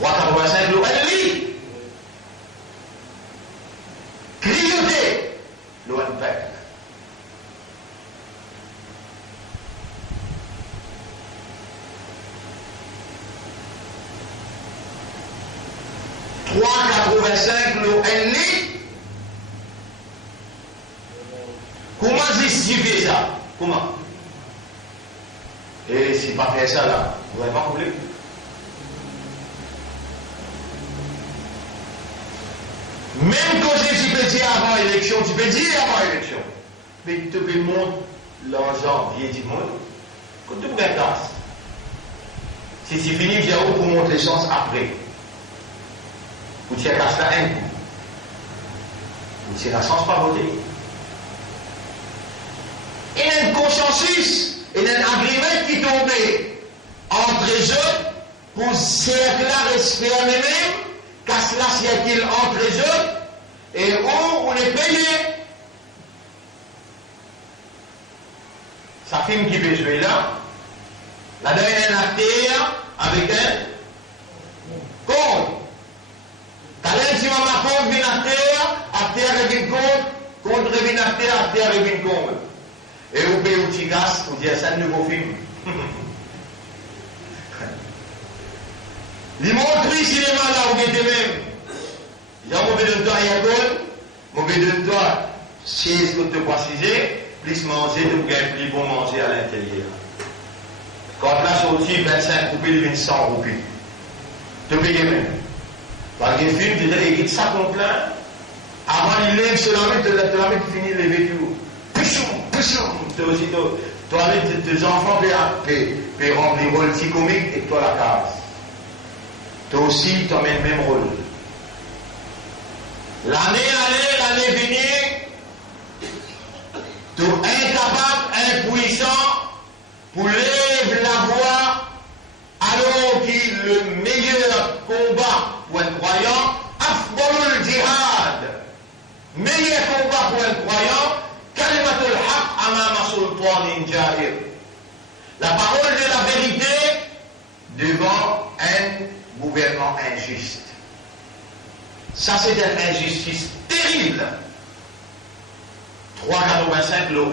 3,85 l'OM Ligue. Grignoter l'OM Peuple. l'ONL. Comment justifier ça? Comment? Et si pas faire ça là, vous n'avez pas voulu? Même quand tu peux dire avant l'élection, tu peux dire avant l'élection. Mais tu peux montrer l'argent vieille du monde. Quand tu prends place. Si tu finis, viens pour montrer les chances après. Ou tu as cassé la haine. Ou tu as la chance pas voter. Il y a un consensus, il y a un agreement qui tombe entre eux pour cercle respect à eux-mêmes, car cela circule entre eux, et on est payé. Ça film qui peut jouer là. La dernière acteur avec un compte. Quand l'un ma compte vient acteur revient compte revient acteur revient compte. Et vous payez au petit gaz, vous dites c'est un nouveau film. Il montre le cinéma là où il était même. Il y a un mauvais de toi à Yagol, mauvais de toi, c'est ce que tu as précisé, plus manger, tu gagnes plus bon manger à l'intérieur. Quand là sorti 25 roupies, il vient 100 roupies. Tu payes même. Parce que le film, tu dis, il ça qu'on plein. Avant, il lève sur la main, tu finis de lever tout. Toi, tes enfants peuvent remplir le rôle si comique et toi la case. Toi aussi, tu as le même rôle. L'année venue, tu es incapable, impuissant, pour lever la voix, alors que le meilleur combat pour un croyant, Afdalul Jihad, meilleur combat pour un croyant, Kalimatul Haq amama sultanin jahir. La parole de la vérité devant un gouvernement injuste. Ça, c'est une injustice terrible. 3,85 l'ON,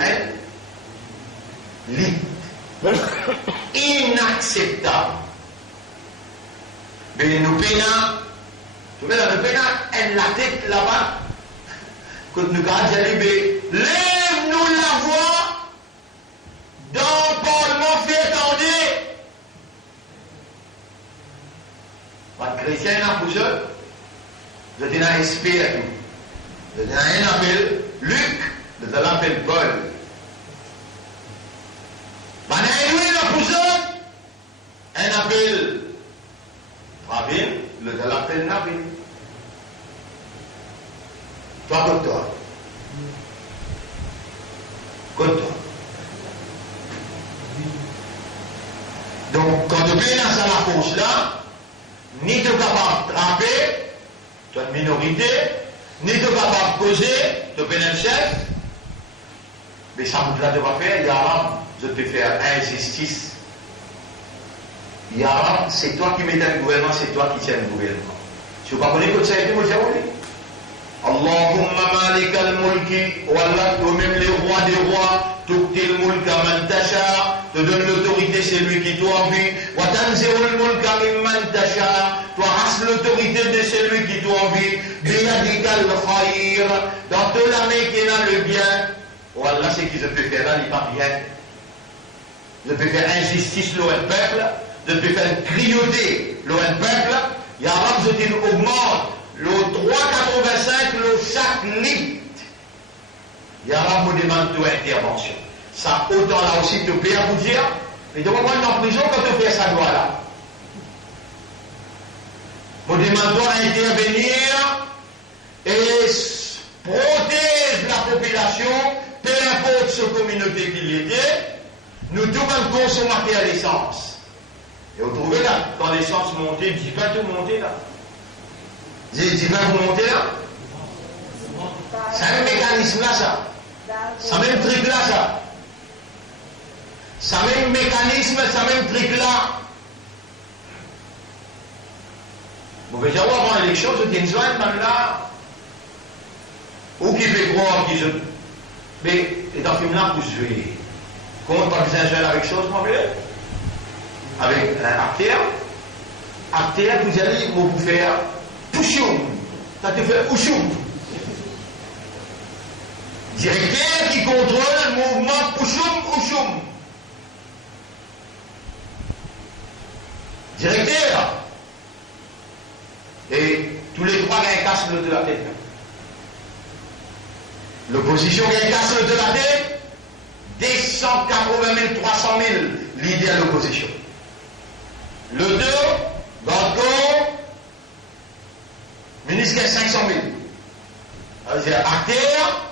inacceptable. Mais nous peinons, elle la tête là-bas. Quand nous regardons, lève-nous la voix dans le Parlement fait attendre. Pas de chrétien n'a pour ça. Je dis un esprit à tout. Je dis un appel Luc, je l'appelle Paul. Manuel n'a pour ça. Un appel Rabin, je l'appelle Nabin. Toi, comme toi. Comme toi. Donc, quand tu es dans la cause là, ni tu es capable de trapper, tu es une minorité, ni tu es capable de causer, tu es un chef, mais ça vous là de faire, Yaram, je te fais injustice. Yaram, c'est toi qui mets le gouvernement, c'est toi qui tiens le gouvernement. Tu ne sais pas que ça a été, moi j'ai oublié. Allahumma malik al-mulki, wallah, toi-même les rois des rois, tuqtil mulka man tasha, te donne l'autorité, c'est lui qui t'a envie, wa tanzirul mulka mimman tasha, toi rasse l'autorité de celui qui t'a envie, biyadika al-khayr, dans toute la main qui a le bien, wallah, c'est qui je peux faire là, il n'est pas bien. Je peux faire injustice l'OM peuple, je peux faire grignoter l'OM peuple, ya Rab, je t'augmente, le 3,85, le chaque litre. Yara me demande toute intervention. Ça, autant là aussi, tu peux à vous dire, mais tu vas prendre en prison quand tu fais sa loi là. Me demande à intervenir et protège la population, peu importe sa communauté qui l'était, nous devons consommer à l'essence. Et vous trouvez là, quand l'essence montait, dit pas tout monter là. Dit pas vous monter là. C'est un mécanisme là, ça. C'est un même truc là, ça. C'est un même mécanisme, c'est un même truc là. Vous pouvez dire, avant l'élection, je tiens besoin de là. Ou qui fait croire qu'ils ont. Mais, et dans le film là, vous jouez. Comment pas besoin de jouer avec chose, mon frère? Avec un acteur. Acteur, vous allez vous faire pouchoum. Ça te fait pouchoum. Directeur qui contrôle le mouvement pouchoum. Directeur. Et tous les trois gagnent casse le de la tête. L'opposition gagne casse le de la tête. Des 180 000, 300 000 l'idée à l'opposition. Le 2, Banco, ministre 500 000. C'est acteur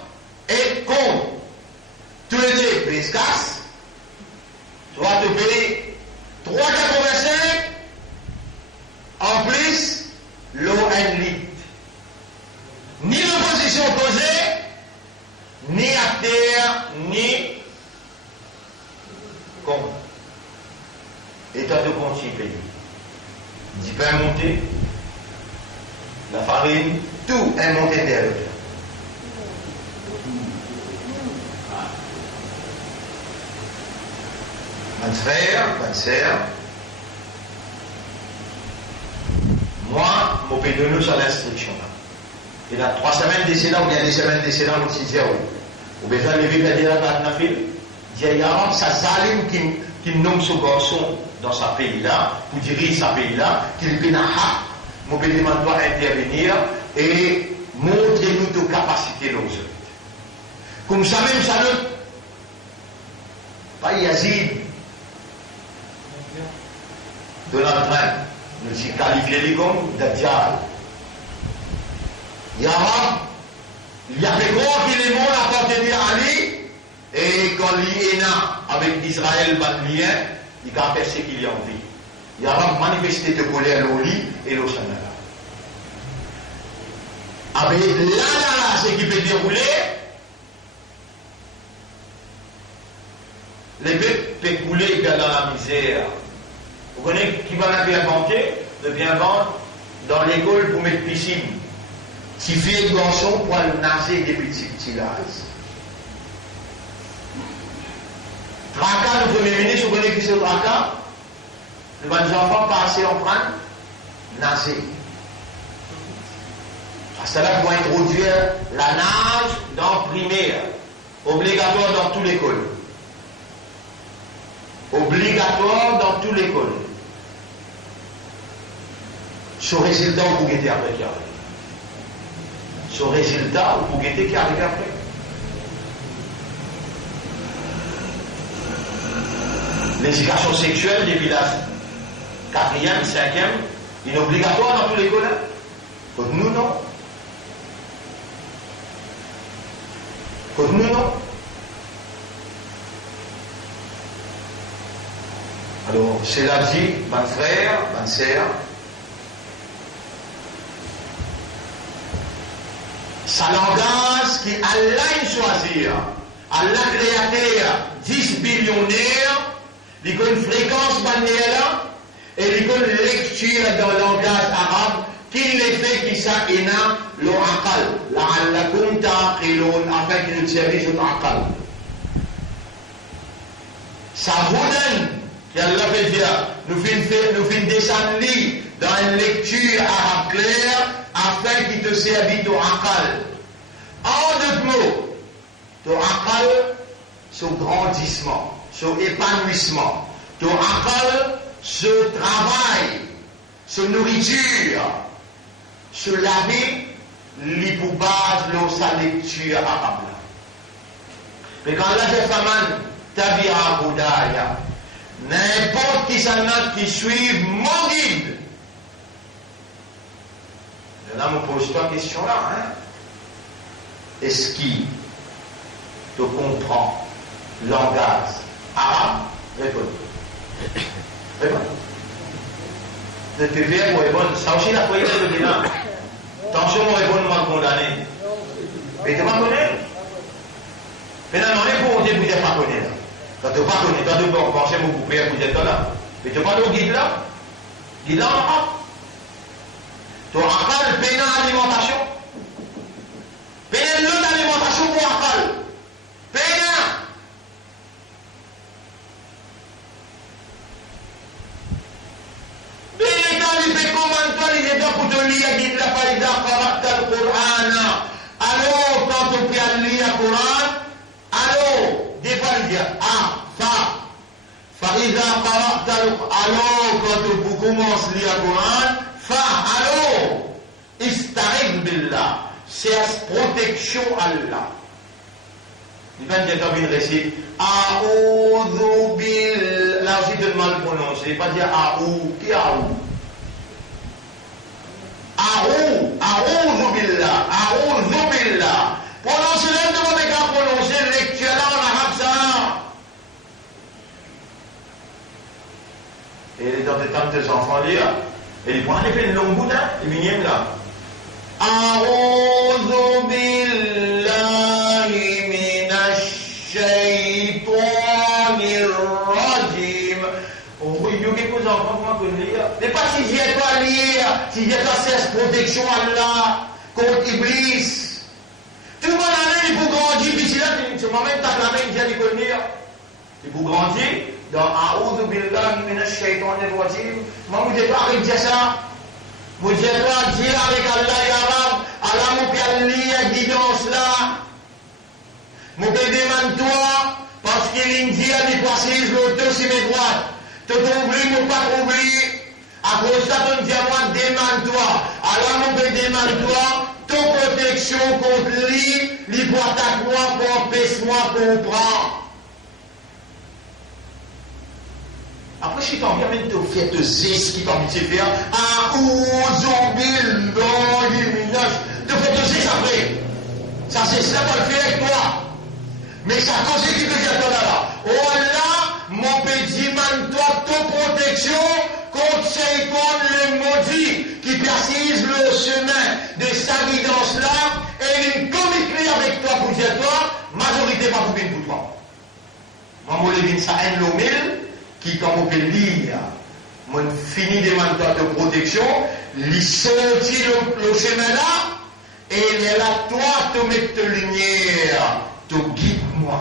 et contre. Tous les deux, ils se cassent. Tu vas te payer 3,85 en plus l'ONLIT. Ni l'opposition opposée, ni acteur, ni contre. Et toi, tu continues payer. Du pain monté, la farine, tout est monté derrière le cœur. Mon frère, ma sœur, moi, mon pays de nous sur l'instruction. Il y a 3 semaines décédant, ou bien des semaines décédant, ou 6 heures. Ou bien, les vies de la Patnafil, il y a ça zalim qui nomme ce garçon dans sa pays-là, pour diriger sa pays-là, qu'il peut mon pays demande doit intervenir et montrer nos capacités aux autres. Comme ça même, ça ne. Pas Yazid. De l'entrain, nous sommes qualifiés comme Dajjal. Il y a des gros qui les montrent à appartenir à lui, et quand il est là avec Israël, lien, il a fait ce qu'il y a envie. Il y a manifesté de colère au lit et au Sénat. Avec là, ce qui peut dérouler, les peuples peuvent couler dans la misère. Vous connaissez qui va la bien inventer? De bien vendre dans l'école pour mettre piscine. Qui fait garçon pour aller nager des petits tilages. Traka, le Premier ministre, vous connaissez qui c'est le Traka? Les enfants passer en prendre, nager. Parce que là, pour introduire la nage dans le primaire, obligatoire dans toute l'école. Obligatoire dans toute l'école. Ce résultat, vous guettez après qui arrive. Ce résultat, vous guettez qui arrive après. L'éducation sexuelle des villages 4e, 5e, il est obligatoire dans tous les collèges. Pour nous, non. Pour nous, non. Alors, c'est là dit, mon frère, ma sœur, ça langage qui Allah choisir, Allah créateur 10 billionnaires, il y a une fréquence manuelle et il y a une lecture dans le langage arabe qui les fait qui ça est là, le aqal, la'allakum taqilun, afin qu'il nous service au aqal. Ça vous donne, qu'Allah fait dire, nous faisons descendre dans une lecture arabe claire, afin qu'il te service au aqal. En d'autres mots, ton aqal, ce grandissement, ce épanouissement, ton aqal, ce travail, ce nourriture, ce laver, l'hypobase, sa lecture arabe. Mais quand là, j'ai fait tabira boudaya, n'importe qui s'en a qui suit mon guide. Et là, me pose toi question là, hein? Est-ce qu'il te comprend langage arabe, répondez. Répondez. Le PVR pour répondre, ça aussi la foyer de bilan. Attention, on répond, on condamné. Mais tu ne pas connaître. Mais non, on est pour dire que vous n'êtes pas connaître. Quand tu n'es pas connaître, quand tu peux penser que vous pouvez vous êtes là. Mais tu n'es pas le guide là. Guide là, on n'a pas. Tu n'auras pas le pénal alimentation. Pénal l'autre alimentation pour Akal. Pénal. Il fait commentaire, il est là pour te lire, il dit la faïda, qara'ta al-Qur'an. Alors, quand tu peux lire le Coran, alors, des fois, il dit, faïda, qara'ta al-Qur'an. Alors, quand tu commences à lire le Coran, alors, ista'id billah, cherche protection à Allah. Il va dire comme une récite, a'udhu billah. Là aussi, tu mal prononcé, pas dire a'ou, qui a'ou? A'udhu billah, a'udhu billah. Prononcez-le, tout le monde est prononcer, lecture là en arabe ça. Et il est dans des temps de tes enfants lire, et il prend en effet une longue boudin, il minième là. A'udhu billahi minash shaytanir rajim. Oui, il y a quelques enfants qui peuvent lire. Mais pas si j'ai pas lire, si j'ai pas cette protection à Allah contre Iblis. Tout le monde a il faut grandir, puis si là, tu m'emmènes ta main, il dit qu'il lire. Il faut grandir dans A'udhu billahi minash shaytanir rajim. Moi, je ne dis pas avec ça. Je ne dis pas dire avec Allah et Arabe, Allah m'a fait lire guidance là. Je demande toi, parce qu'il dit à des précises, l'autre c'est mes droites. Tu t'oublies ou pas oublier. À cause de ça, tu dis à moi, demande-toi. Alors, mon père, demande-toi, ton protection contre lui, lui pour attaque-moi, pour empêche-moi, pour prendre. Après, si tu as envie de te faire te zis, qui t'a envie de se faire, te faire te zis après. Ça, c'est ça qu'on le fait avec toi. Mais ça cause qui peut dire toi là. Oh Allah, mon petit man-toi, ton protection contre Shaitan le maudit qui persiste le chemin de sa guidance-là et une communiquer avec toi pour dire toi, majorité pas pour toi. Moi, je dis ça, un lomil qui, quand on peut lire, moi, fini de man-toi de protection, il sortit le chemin là et il est là, toi, te mettre de lumière, te guide-moi.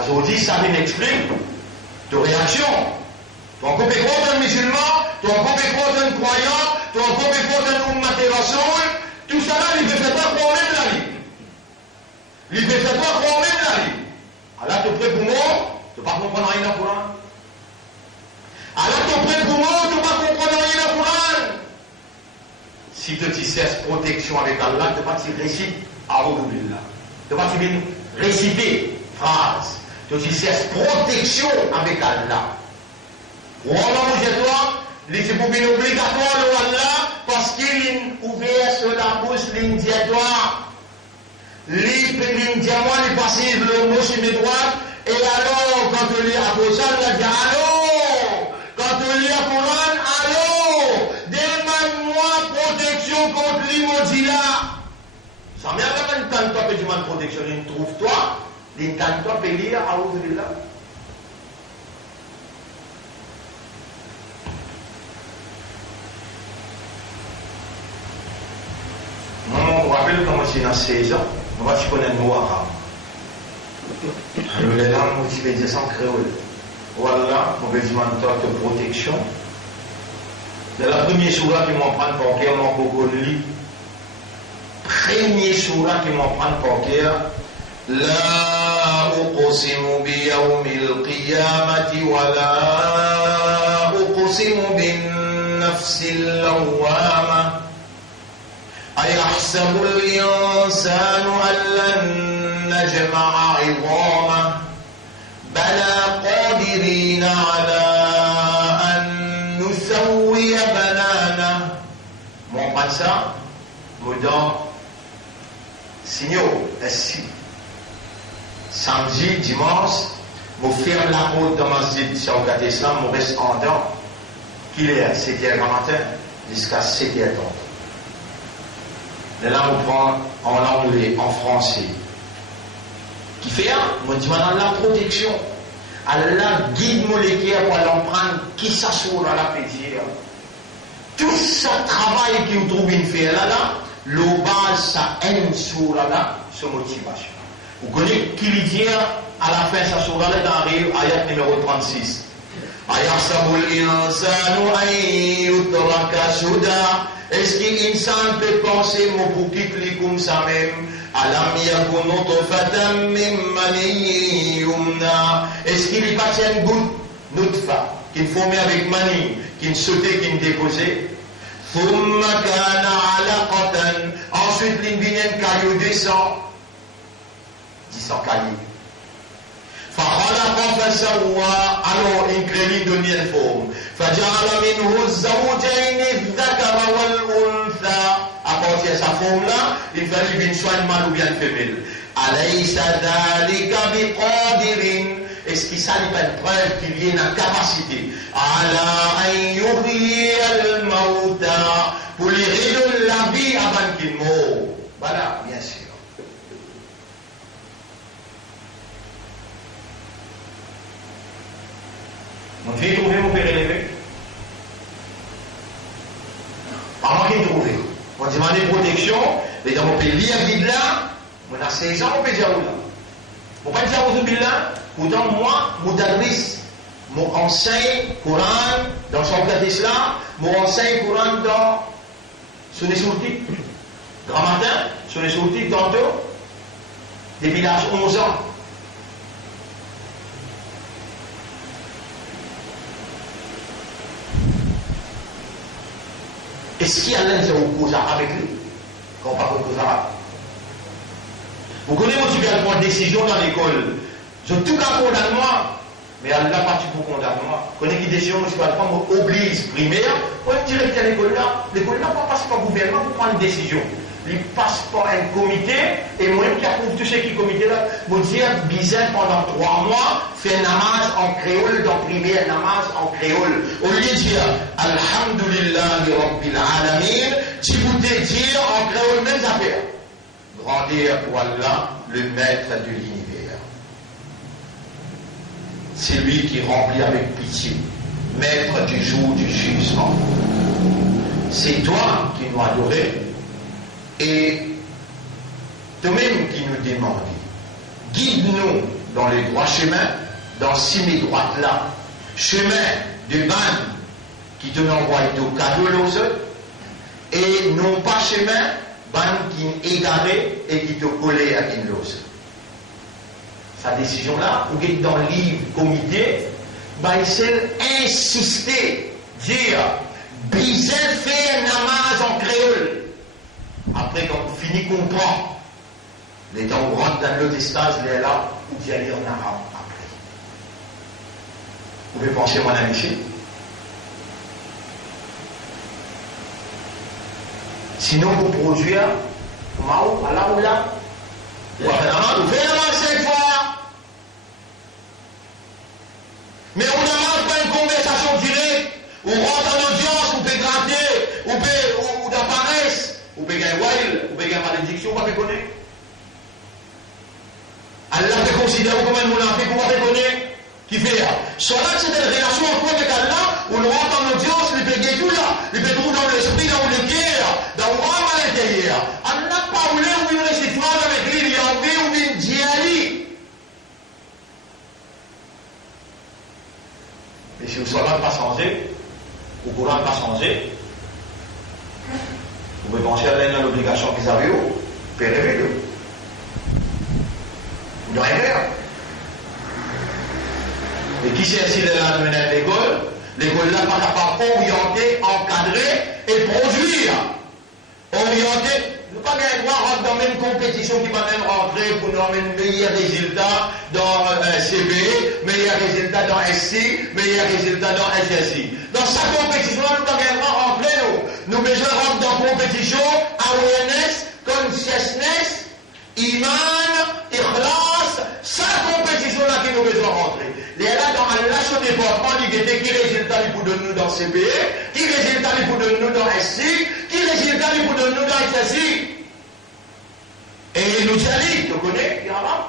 Aujourd'hui, ça vient expliquer ta réaction. Tu as encore besoin d'un musulman, tu as encore besoin d'un croyant, tu as encore besoin d'un ummaterason. Tout ça là, il ne fait pas pour même la vie. Il ne fait pas pour même la vie. Alors, tu es prêt pour moi, tu ne vas pas comprendre rien dans le Coran. Alors, tu es prêt pour moi, tu ne vas pas comprendre rien dans le Coran. Si tu cesses protection avec Allah, tu ne vas pas réciter A'udhu billah. Tu ne vas pas réciter phrase. Tu cesses protection avec Allah. Ou alors, vous toi, c'est pour bien obligatoire le Allah, parce qu'il ouvert sur la bouche l'indiatoire. L'indiatoire, il passe le mot sur mes droites, et alors, quand tu lis à Bosan, il a dit allô. Quand tu lis à Coran, allô. Demande-moi protection contre l'immaudit là. Ça m'a même pas toi que tu demandes protection, il trouve toi. Les tantois payés à Aouzbillah. On rappelle comment c'est dans 16 ans, on va se connaître le mot arabe. Les langues, on va dire ça en créole. Voilà, on va demander de protection. C'est la première sourate qui m'en prend pour cœur, mon coco de lit. Première sourate qui m'en prend pour cœur. لا أقسم بيوم القيامة ولا أقسم بالنفس اللوامة أيحسب الإنسان أن لن نجمع عظامه بلى قادرين على أن نسوي بنانه. Mon ça, Moudan, signaux, ainsi. Samedi, dimanche, je ferme la route dans ma zid, Saoukat Islam, je reste en dedans, qu'il est à 7h matin jusqu'à 7h30. Et là, on prend en anglais, en français. Qui fait, on dit, madame, la protection. Allah guide moléculaire pour aller en prendre qui s'assoit dans la pétière. Tout ce travail qui vous trouve une faire là, le base, ça aime sur là, sur motivation. Vous connaissez qui lui dit à la fin, ça sur là, arrive, ayat numéro 36. Ayahsabul insanu an yutraka suda. Est-ce qu'insan peut penser mon bouquet comme ça même? Alam yakun nutfatan min mani yumna. Est-ce qu'il y passe une goutte nutfa qui ne formait avec mani, qui ne sautait, qui ne déposait? Thumma kana alaqatan. Ensuite, l'inbinen caillou descend. 10 caillou. فخلق فسوى. Alors, il crée de nouvelles formes. فجعل منه الزوجين الذكر والأنثى. À partir de sa forme-là, il fallait une soit mâle ou bien femelle. أليس ذلك بقادر. Est-ce qu'il s'agit pas une preuve qu'il y ait une capacité على أن يحيي الموتى, pour les redonner la vie avant qu'il meure? Voilà, bien sûr. On vient trouver mon père élevé. Avant qu'il trouve. On demande protection, mais dans mon pays, à vide là, on a 16 ans, on peut dire là. On ne peut pas dire aux autres là, pourtant moi, Moudadris, mon enseigne Coran dans son cas d'islam, mon enseigne Coran dans son sorti. Grand matin, son sorti tantôt, depuis l'âge 11 ans. Est-ce qu'il y a l'un qui cause avec lui quand on parle de cause arabe? Vous connaissez aussi bien prendre décision dans l'école. Je tout cas condamne moi, mais Allah n'a pas pour condamner moi. Vous connaissez qui décision municipale prendre oblige primaire, pour être directeur de l'école là pas passer par le gouvernement pour prendre une décision. Il passe par un comité, et moi qui approuve tout ce qui est comité là, vous dire bizarre pendant 3 mois, faire namaz en créole, dans primaire namaz en créole. Au lieu de dire Alhamdulillah Rabbil Alamin, si vous devez dire en créole même affaire. Grandir pour Allah, le maître de l'univers. C'est lui qui remplit avec pitié, maître du jour du jugement. C'est toi qui nous adorais. Et toi-même qui nous demande, guide-nous dans les droits chemins, dans ces droites là, chemin de ban qui te n'envoie au cadeau aux autres, et non pas chemin ban qui est égaré et qui te collait à une l'autre. Sa décision là, vous êtes dans le livre comité, ben il s'est insisté, dire, biser faire namaz en créole. Après, quand on finit comprendre, les temps où on rentre dans l'autre espace, les là, ou d'y aller en arabe après. Vous pouvez penser, mon ami, sinon, vous produire, comment, là ou là, vous faites la main 5 fois. Mais on n'a pas une conversation directe, on rentre en audience, on peut gratter, ou dans paresse. Ou peut gagner wild, ou peut gagner malédiction, on va reconnaître. Allah peut considérer comme un monarque, on va reconnaître. Qui fait là? Soit là, c'est une relation entre avec Allah, où on rentre en audience, il peut gagner tout là, il peut trouver dans l'esprit, dans le cœur, dans le rang à l'intérieur. Allah pas voulu ou une réciproque avec lui, il y a envie ou une diali. Et si le soir pas changé, ou le Coran pas changé, vous pouvez penser à l'obligation qu'ils avaient, vous pouvez rêver. Vous n'avez rien. Et qui c'est ainsi là de mener à l'école? L'école là pas capable d'orienter, encadrer et produire. Orienter. Nous pas gagner droit à rentrer dans la même compétition qui va même rentrer pour nous amener meilleurs résultats dans CBE, meilleurs résultats dans SC, meilleurs résultats dans SSI. Dans sa compétition, nous pas gagner droit à rentrer nous. Nous besoin de rentrer dans la compétition, awareness, consciousness, Iman, ikhlas, sa compétition là qui nous besoin rentrer. Les là dans Allah son développement, il était qui résultat il pour donner nous dans CPE, qui résultat il pour donner nous dans SC, qui résultat il pour donner nous dans SSI. Et nous dit, tu connais, il y a là.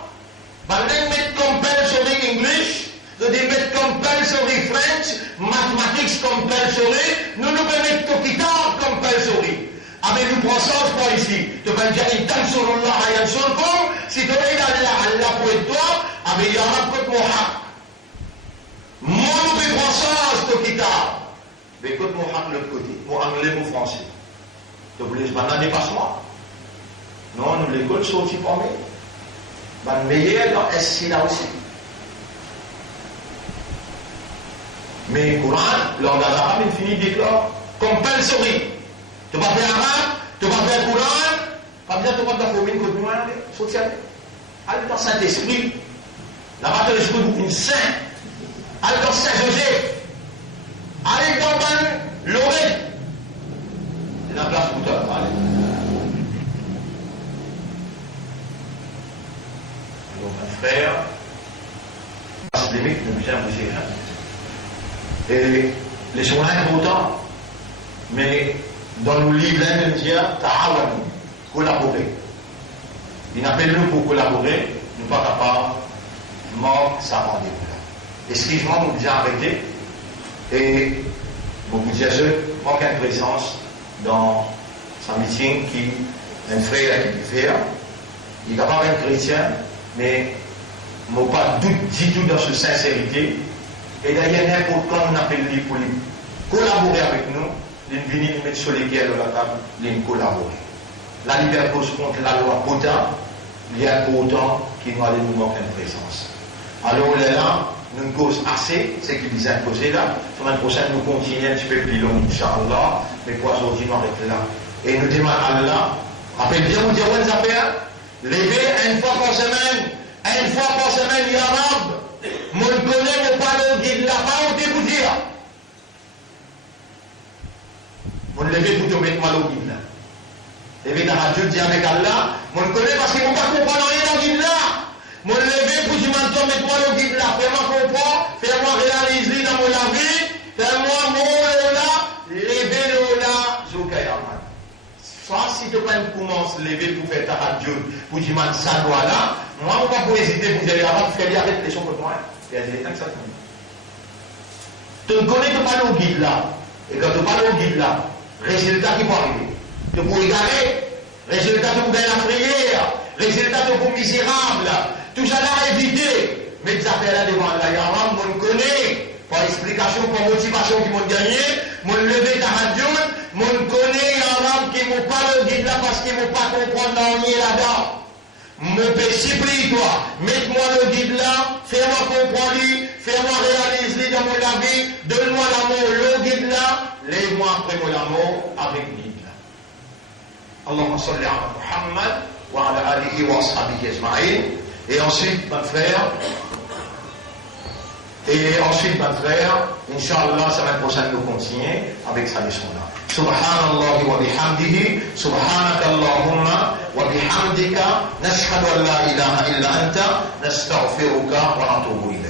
But then make compulsory English, so they make compulsory French, mathematics compulsory, nous nous permettons tout kitab compulsory. Avec nous prend sens pour ici. Tu vas dire, il t'aime sur Allah, il y a sur le corps, si tu es là, Allah pour toi, avec il y a un peu de mon haq. Moi, nous prend sens tout kitab. Mais écoute mon haq de l'autre côté, mon anglais, mon français. Tu voulais ce dépassement. Non, nous l'école sorti pour moi. Le meilleur dans SC là aussi. Mais le Coran, langage arabe, il finit d'éclore compulsory. Tu vas faire arabe, tu vas faire Coran, pas besoin de te faire une côte noire, social. Allez dans Saint-Esprit, là-bas, tu l'esprit d'une saint. Allez dans Saint-Joseph. Allez dans Lorraine. C'est la place pour toi. Allez. Donc, un frère, passe limite, nous bien vous dire. Et les sont importants, mais dans le livre, il dit Ta'awanu, collaborer. Il appelle nous pour collaborer, nous ne sommes pas capables, mort, ça va dire. Excuse-moi, vous déjà arrêté, et vous dire je manque une présence dans sa meeting qui un frère qui fait, il est capable d'être chrétien, mais il n'a pas de doute du tout dans sa sincérité. Et d'ailleurs, n'importe quand on appelle lui pour collaborer avec nous, il vient nous mettre sur lesquels de la table, il collaborer. La liberté contre la loi Bouddha, il y a pour autant qu'il nous manque une présence. Alors là, nous cause assez, c'est qu'il nous a imposé là. La semaine prochaine, nous continuons un petit peu plus long, Inch'Allah, mais pour aujourd'hui, nous arrêtons là. Et nous demandons à Allah, rappelez bien, vous dire, vous avez lever une fois par semaine, il y a arabe. Mon connaît mon parole guide là, pas où vous dire. Mon lever pour te mettre mal au guide là. Lever dans la Dieu dit avec Allah, mon connaît parce qu'ils ne vont pas comprendre rien dans le guide là. Mon lever pour que je m'entende mettre mal au guide là. Fais-moi comprendre, fais-moi réaliser dans mon vie, fais-moi mon là, lever le là, Zoukayaman. Soit si tu commences à lever pour faire ta radio, pour dire que ça doit là, moi on va pas hésiter pour dire avant de faire des réflexions pour moi. Tu ne connais pas le guide là. Et quand tu parles au guide là, résultat qui va arriver. Tu peux égarer, résultat tu peux gagner la prière, résultat tu peux misérable. Tout ça là éviter. Mais des affaires là devant la Yaram, on connaît. Par explication, par motivation qui m'ont gagné, mon lever ta radio, mon connaît Yaram qui m'ont pas le guide là parce qu'ils ne m'ont pas comprendre dans là-dedans. Mon péché, prie-toi, mets-moi le guide là, fais-moi comprendre, fais-moi réaliser dans mon vie, donne-moi l'amour, le guide là, lève-moi après mon amour avec le guide là. Allahumma salli ala Muhammad wa ala alihi wa ashabihi ajma'in. Et ensuite, mon frère, Inch'Allah, semaine prochaine, nous continuons avec sa leçon là. Subhanallah wa bihamdihi, subhanaka Allahumma wa bihamdika, nashhadu an la ilaha illa anta, nastaghfiruka wa natubu ilayk.